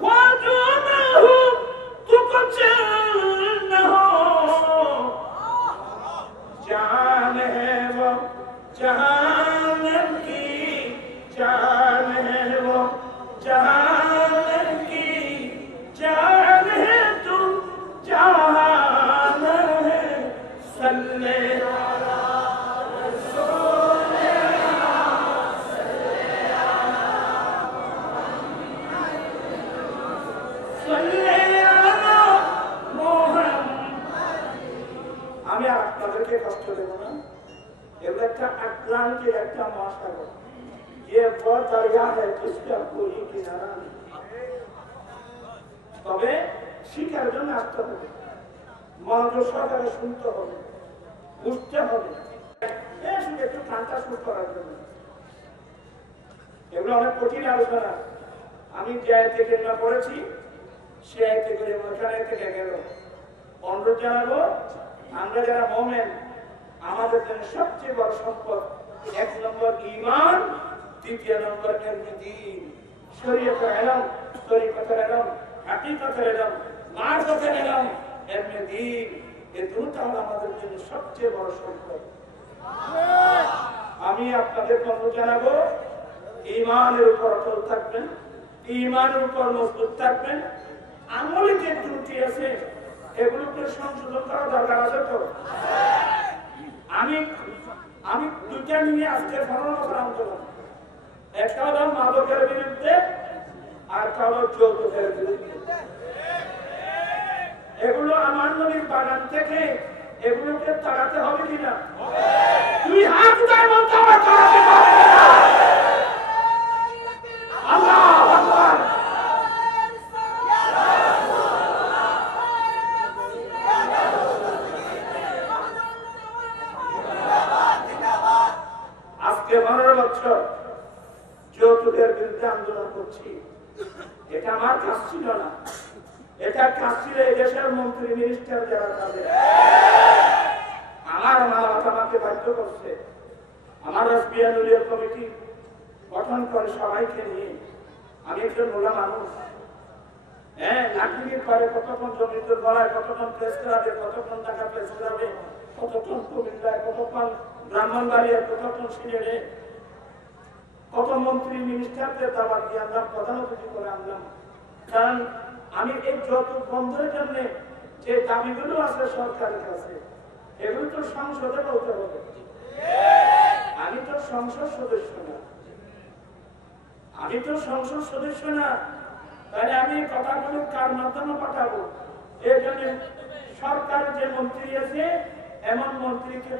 ওয়া দুনাহু কুকু জান্নাহু जान है वो जहान की जान है वो जहान की जान है तू जहान है सल्ले अला रसूलिल्लाह सल्ले अला मुहम्मद सल्ले अला मुहम्मद। আমি আপনাদেরকে কষ্ট দেব না, এগুলো একটা আটলান্টিক একটা মহাসাগর, ये वो दरिया है जिसका कोई किनारा नहीं। তবে শিকার জন্য আসতে হবে, মনোযোগ সহকারে শুনতে হবে, বুঝতে হবে, শুধু একটু কানটা শুরু করার জন্য। এগুলো অনেক কঠিন আলোচনা। আমি যে আয়াতে কেরিমা পড়েছি সে আয়াতে কেরিমা ওখানে থেকে গেল। অনুরোধ জানাবো আমরা যারা মুমিন আমাদের জন্য সবচেয়ে বড় সম্পদ এক নম্বর ঈমান, দ্বিতীয় নম্বর ইলম, শরীয়তের ইলম, তরিকতের ইলম, হাকিকতের ইলম, মারফতের ইলম, ইলম দ্বীন। এই দুটো হলো আমাদের জন্য সবচেয়ে বড় সম্পদ। আমি আপনাদের অনুরোধ জানাবো ঈমানের উপর অটল থাকবেন, ঈমানের উপর মজবুত থাকবেন। আমলে যে ত্রুটি আছে এগুলোকে সংশোধন করা দরকার আছে তো। আমি দুইটা নিয়ে আজকে ধর্মঘট আন্দোলন, একটা হলো মাদকের বিরুদ্ধে আর একটা হলো যৌতুকের বিরুদ্ধে। এগুলো আমার নবীর বাগান থেকে এগুলোকে তাড়াতে হবে কিনা? দুই হাত উঠায় বলতে হবে তাড়াতে হবে কিনা? আল্লাহু আকবার। আজকে 12 বছর যৌতুকের বিরুদ্ধে আন্দোলন করছি, এটা আমার কাজ ছিল না। এটা কাজ ছিল এই দেশের মন্ত্রী মিনিস্টার যারা তাদের। আমার মালামাত আমাকে বাধ্য করছে। আমার রাসবিয়ানুলিয়া কমিটি গঠন করে সবাইকে নিয়ে। আমি একজন মোলা মানুষ। হ্যাঁ, লাঠির পরে কতক্ষণ জমিতে গলায়, কতক্ষণ প্রেস ক্লাবে, কতক্ষণ ঢাকা প্রেস ক্লাবে, কতক্ষণ কুমিল্লায়, কতক্ষণ ব্রাহ্মণবাড়িয়ায়, কতক্ষণ সিলেটে, কত মন্ত্রী মিনিস্টারদের দাবার দিয়ে আনলাম, প্রধান অতিথি করে আনলাম। কারণ আমি এই যৌতুক বন্ধের জন্য যে দাবিগুলো আছে সরকারের কাছে, এগুলো তো সংসদে বলতে হবে। আমি তো সংসদ সদস্য না, আমি তো সংসদ সদস্য না, তাহলে আমি কথাগুলো কার মাধ্যমে পাঠাবো? এই জন্য সরকারের যে মন্ত্রী আছে এমন মন্ত্রীকে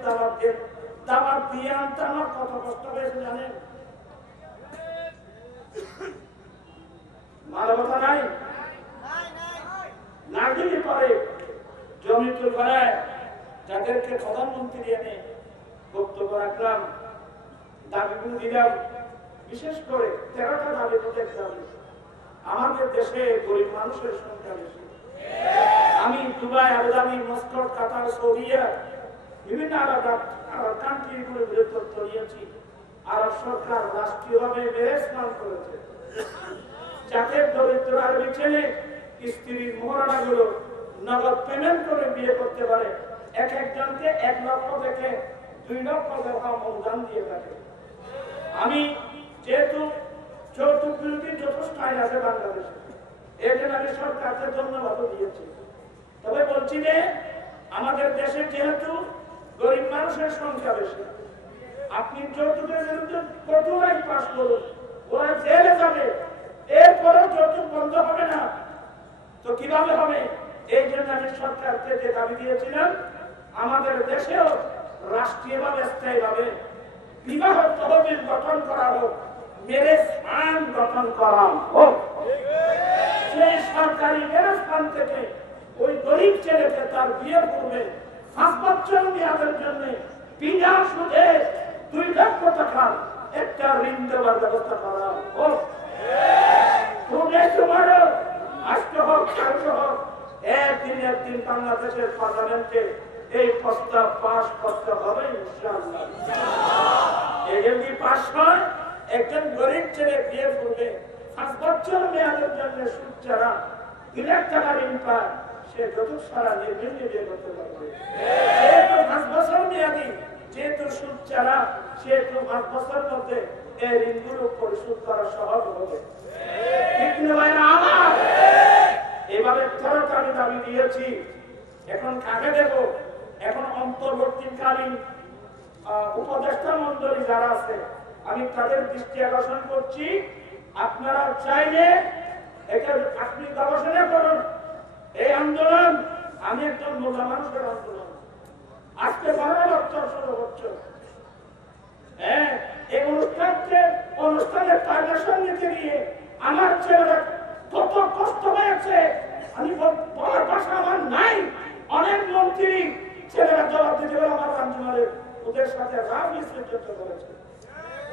দাওয়াত দিয়ে আনতে আমার কত কষ্ট হয়েছে জানেন? মানবতা নাই, না দিলে পরে জমিতে করায় যাদেরকে প্রধানমন্ত্রী এনে বক্তব্য রাখলাম, দাবিগুলো দিলাম। বিশেষ করে 13টা দাবি দেখলাম। আমাদের দেশে গরিব মানুষের সংখ্যা বেশি। আমি দুবাই, আবুধাবি, মস্কো, কাতার, সৌদিয়া, বিভিন্ন আরব কান্ট্রিগুলো বিরোধ করিয়েছি। আরব সরকার রাষ্ট্রীয়ভাবে মেরেজমান করেছে যাতে দরিদ্র আরবি ছেলে স্ত্রীর মহারণাগুলো নগদ পেমেন্ট করে বিয়ে করতে পারে। এক একজনকে 1 লক্ষ থেকে 2 লক্ষ টাকা অনুদান দিয়ে থাকে। আমি যেহেতু যৌতুক বিরোধী যথেষ্ট আইন আছে বাংলাদেশে, এর জন্য আমি সরকারকে ধন্যবাদ দিয়েছি। তবে বলছি যে আমাদের দেশে যেহেতু গরিব মানুষের সংখ্যা বেশি, আপনি যৌতুকের বিরুদ্ধে কঠোর আইন পাস করুন, ওরা জেলে যাবে, এরপরেও যৌতুক বন্ধ হবে না। তো কিভাবে হবে? এই জন্য আমি সরকারকে যে দাবি দিয়েছিলাম, আমাদের দেশেও রাষ্ট্রীয়ভাবে স্থায়ীভাবে বিবাহ তহবিল গঠন করা হোক, ম্যারেজ ফান্ড গঠন করা হোক। সেই সরকারি ম্যারেজ ফান্ড থেকে ওই গরিব ছেলেকে তার বিয়ে করবে 5 বছর মেয়াদের জন্য বিনা সুদে 2 লক্ষ টাকার একটা ঋণ দেওয়ার ব্যবস্থা করা হোক। আজকে হোক, কালকে হোক, একদিন বাংলাদেশের পার্লামেন্টে এই প্রস্তাব পাস করতে হবে ইনশাআল্লাহ। যদি পাস হয়, একজন গরিব ছেলে বিয়ে করবে 5 বছর মেয়াদের জন্য সুদ ছাড়া 2 লাখ টাকা ঋণ পায়, সে যত সারা নির্বিঘ্নে বিয়ে করতে পারবে। যেহেতু 5 বছর মেয়াদি, যেহেতু সুদ ছাড়া, সেহেতু 5 বছরের মধ্যে এই ঋণগুলো পরিশোধ করা সহজ হবে। ঠিক না ভাইরা আমার? এইভাবে 13টা আমি দাবি দিয়েছি। এখন কাকে দেব? এখন অন্তর্বর্তীকালীন উপদেষ্টা মন্ডলী যারা আছে, আমি তাদের দৃষ্টি আকর্ষণ করছি। আপনারা চাইলে এটা আপনি গবেষণা করুন। এই আন্দোলন আমি একজন মোটা মানুষের আন্দোলন। আজকে 12 বছর 16 বছর, হ্যাঁ, এই অনুষ্ঠানের পারমিশন নিতে গিয়ে আমার ছেলেরা কত কষ্ট হয়েছে আমি বলার ভাষা আমার নাই। অনেক মন্ত্রী ছেলেরা জবাব দিতে পারে আমার আন্দোলনের ওদের সাথে রাফিজ পর্যন্ত করেছে।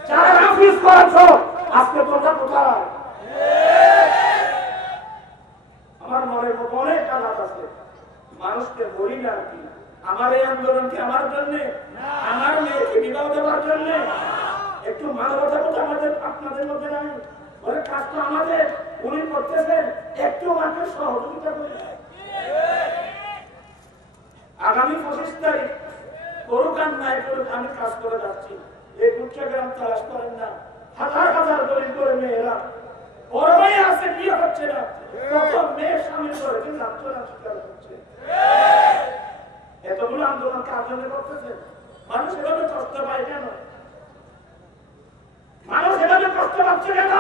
যারা রাফিজ করেছো আজকে তোমরা কোথায়? আমার মনের মতো অনেক আঘাত আছে। মানুষকে বলি না আর কি, আমার এই আন্দোলন কি আমার জন্য, আমার মেয়েকে বিবাহ দেওয়ার জন্য? একটু মানবতা বোধ আমাদের আপনাদের মধ্যে নাই? বলে কাজটা আমাদের উনি করতেছেন, একটু আমাকে সহযোগিতা করে। আগামী 25 তারিখ করুক আর নাই করুক, আমি কাজ করে যাচ্ছি। এই কুচ্ছগ্রাম তালাশ করেন না, হাজার হাজার গরিব করে মেয়েরা বড় মেয়ে আছে, বিয়ে হচ্ছে না, কত মেয়ে স্বামী করে কিন্তু আন্দোলন স্বীকার করছে। এতগুলো আন্দোলন কার জন্য করতেছে? মানুষ এভাবে কষ্ট পায় কেন? মানুষ এভাবে কষ্ট পাচ্ছে কেন?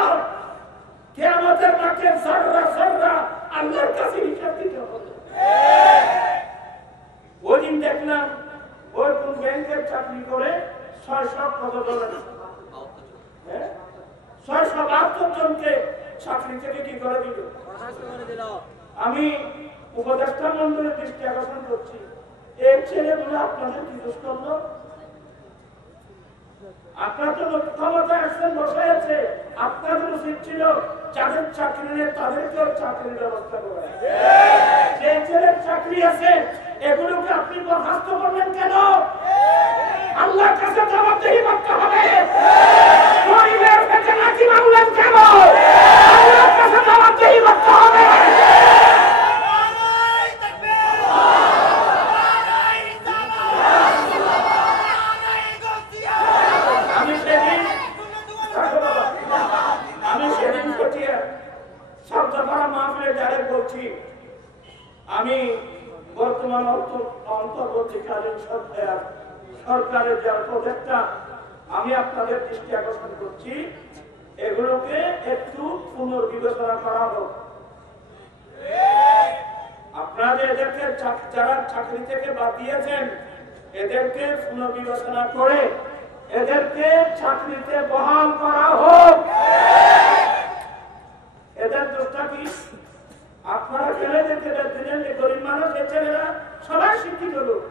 কিয়ামতের মাঠে জররা জররা আল্লাহর কাছে হিসাব দিতে হবে। ওই দিন দেখলাম ওই কোন ব্যাংকের চাকরি করে 600 কত ডলার, 672 জনকে চাকরি থেকে কি করে দিল। আমি উপদেষ্টা মন্ডলের দৃষ্টি আকর্ষণ করছি, এই ছেলেগুলো আপনাদের কি দোষ করলো? আপনার তো ক্ষমতায় আসছেন, বসে আছে, আপনাদের উচিত ছিল যাদের চাকরি নেই তাদেরকেও চাকরির ব্যবস্থা করা। যে ছেলের চাকরি আছে এগুলোকে আপনি বরখাস্ত করবেন কেন? আল্লাহর কাছে জবাবদিহি করতে হবে। শরীরের পেটে নাকি মারলেন কেন? আল্লাহর কাছে জবাবদিহি করতে হবে। আমি বর্তমান অন্তর্বর্তীকালীন সরকারের যে প্রজেক্টটা আমি আপনাদের দৃষ্টি আকর্ষণ করছি, এগুলোকে একটু পুনর্বিবেচনা করা হোক। আপনাদের এদেরকে যারা চাকরি থেকে বাদ দিয়েছেন এদেরকে পুনর্বিবেচনা করে এদেরকে চাকরিতে বহাল করা হোক। এদের দোষটা কি? আপনারা ফেলে দিতে দিলেন যে গরিব মানুষ, এ ছেলেরা সবাই শিক্ষিত লোক,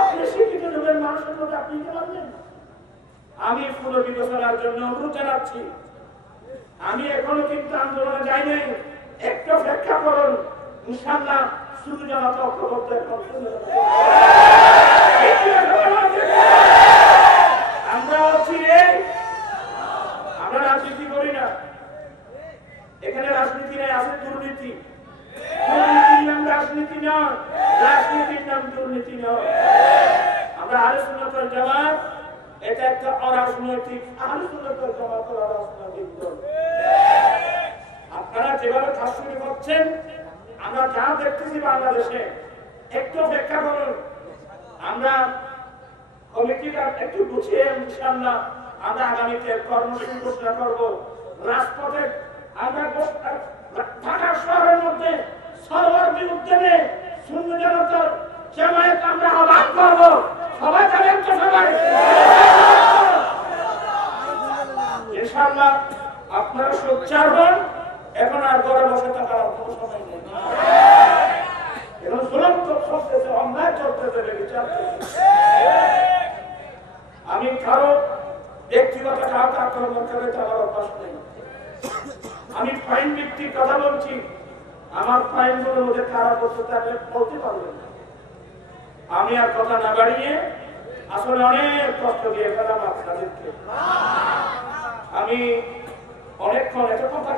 আপনি শিক্ষিত লোকের মানুষের মধ্যে আপনি কি পারবেন? আমি পুনর্বিবেচনার জন্য অনুরোধ জানাচ্ছি। আমি এখনো কিন্তু আন্দোলনে যাই নাই, একটু অপেক্ষা করুন, ইনশাআল্লাহ শুরু জানাতে ঐক্যবদ্ধ আমরা আছি রে। আমরা রাজনীতি করি না, এখানে রাজনীতি নেই, আছে দুর্নীতি। দুর্নীতির নাম রাজনীতি নয়, রাজনীতির নাম দুর্নীতি নয়। আমরা আহলে সুন্নাত ওয়াল জামাত, এটা একটা অরাজনৈতিক, আহলে সুন্নাত ওয়াল জামাত অরাজনৈতিক দল। আপনারা যেভাবে কাশ্মীর করছেন, আমরা যা দেখতেছি বাংলাদেশে, একটু অপেক্ষা করুন। আমরা কমিটিটা একটু গুছিয়ে ইনশাআল্লাহ আমরা আগামীতে কর্মসূচি ঘোষণা করবো। রাজপথে আমরা ঢাকা শহরের মধ্যে সর্বর্গী উদ্যমে শূন্য জনতার জামায়াত আমরা আহ্বান করবো। সবাই যাবেন তো? সবাই ইনশাআল্লাহ আপনারা সোচ্চার হন। এখন আর ঘরে বসে থাকার কোনো সময় নেই। এখন জুলুম চলতেছে, অন্যায় চলতেছে, বিচার চলতেছে। আমি কারো ব্যক্তিগত কাউকে আক্রমণ করে আমার অভ্যাস নেই। আমি ফাইন ভিত্তিক কথা বলছি, আমার ফাইনগুলোর মধ্যে খারাপ করতে থাকলে বলতে পারবেন। আমি আর কথা না বাড়িয়ে আসলে অনেক কষ্ট দিয়ে ফেলাম আপনাদেরকে। আমি অনেকক্ষণ এত কথা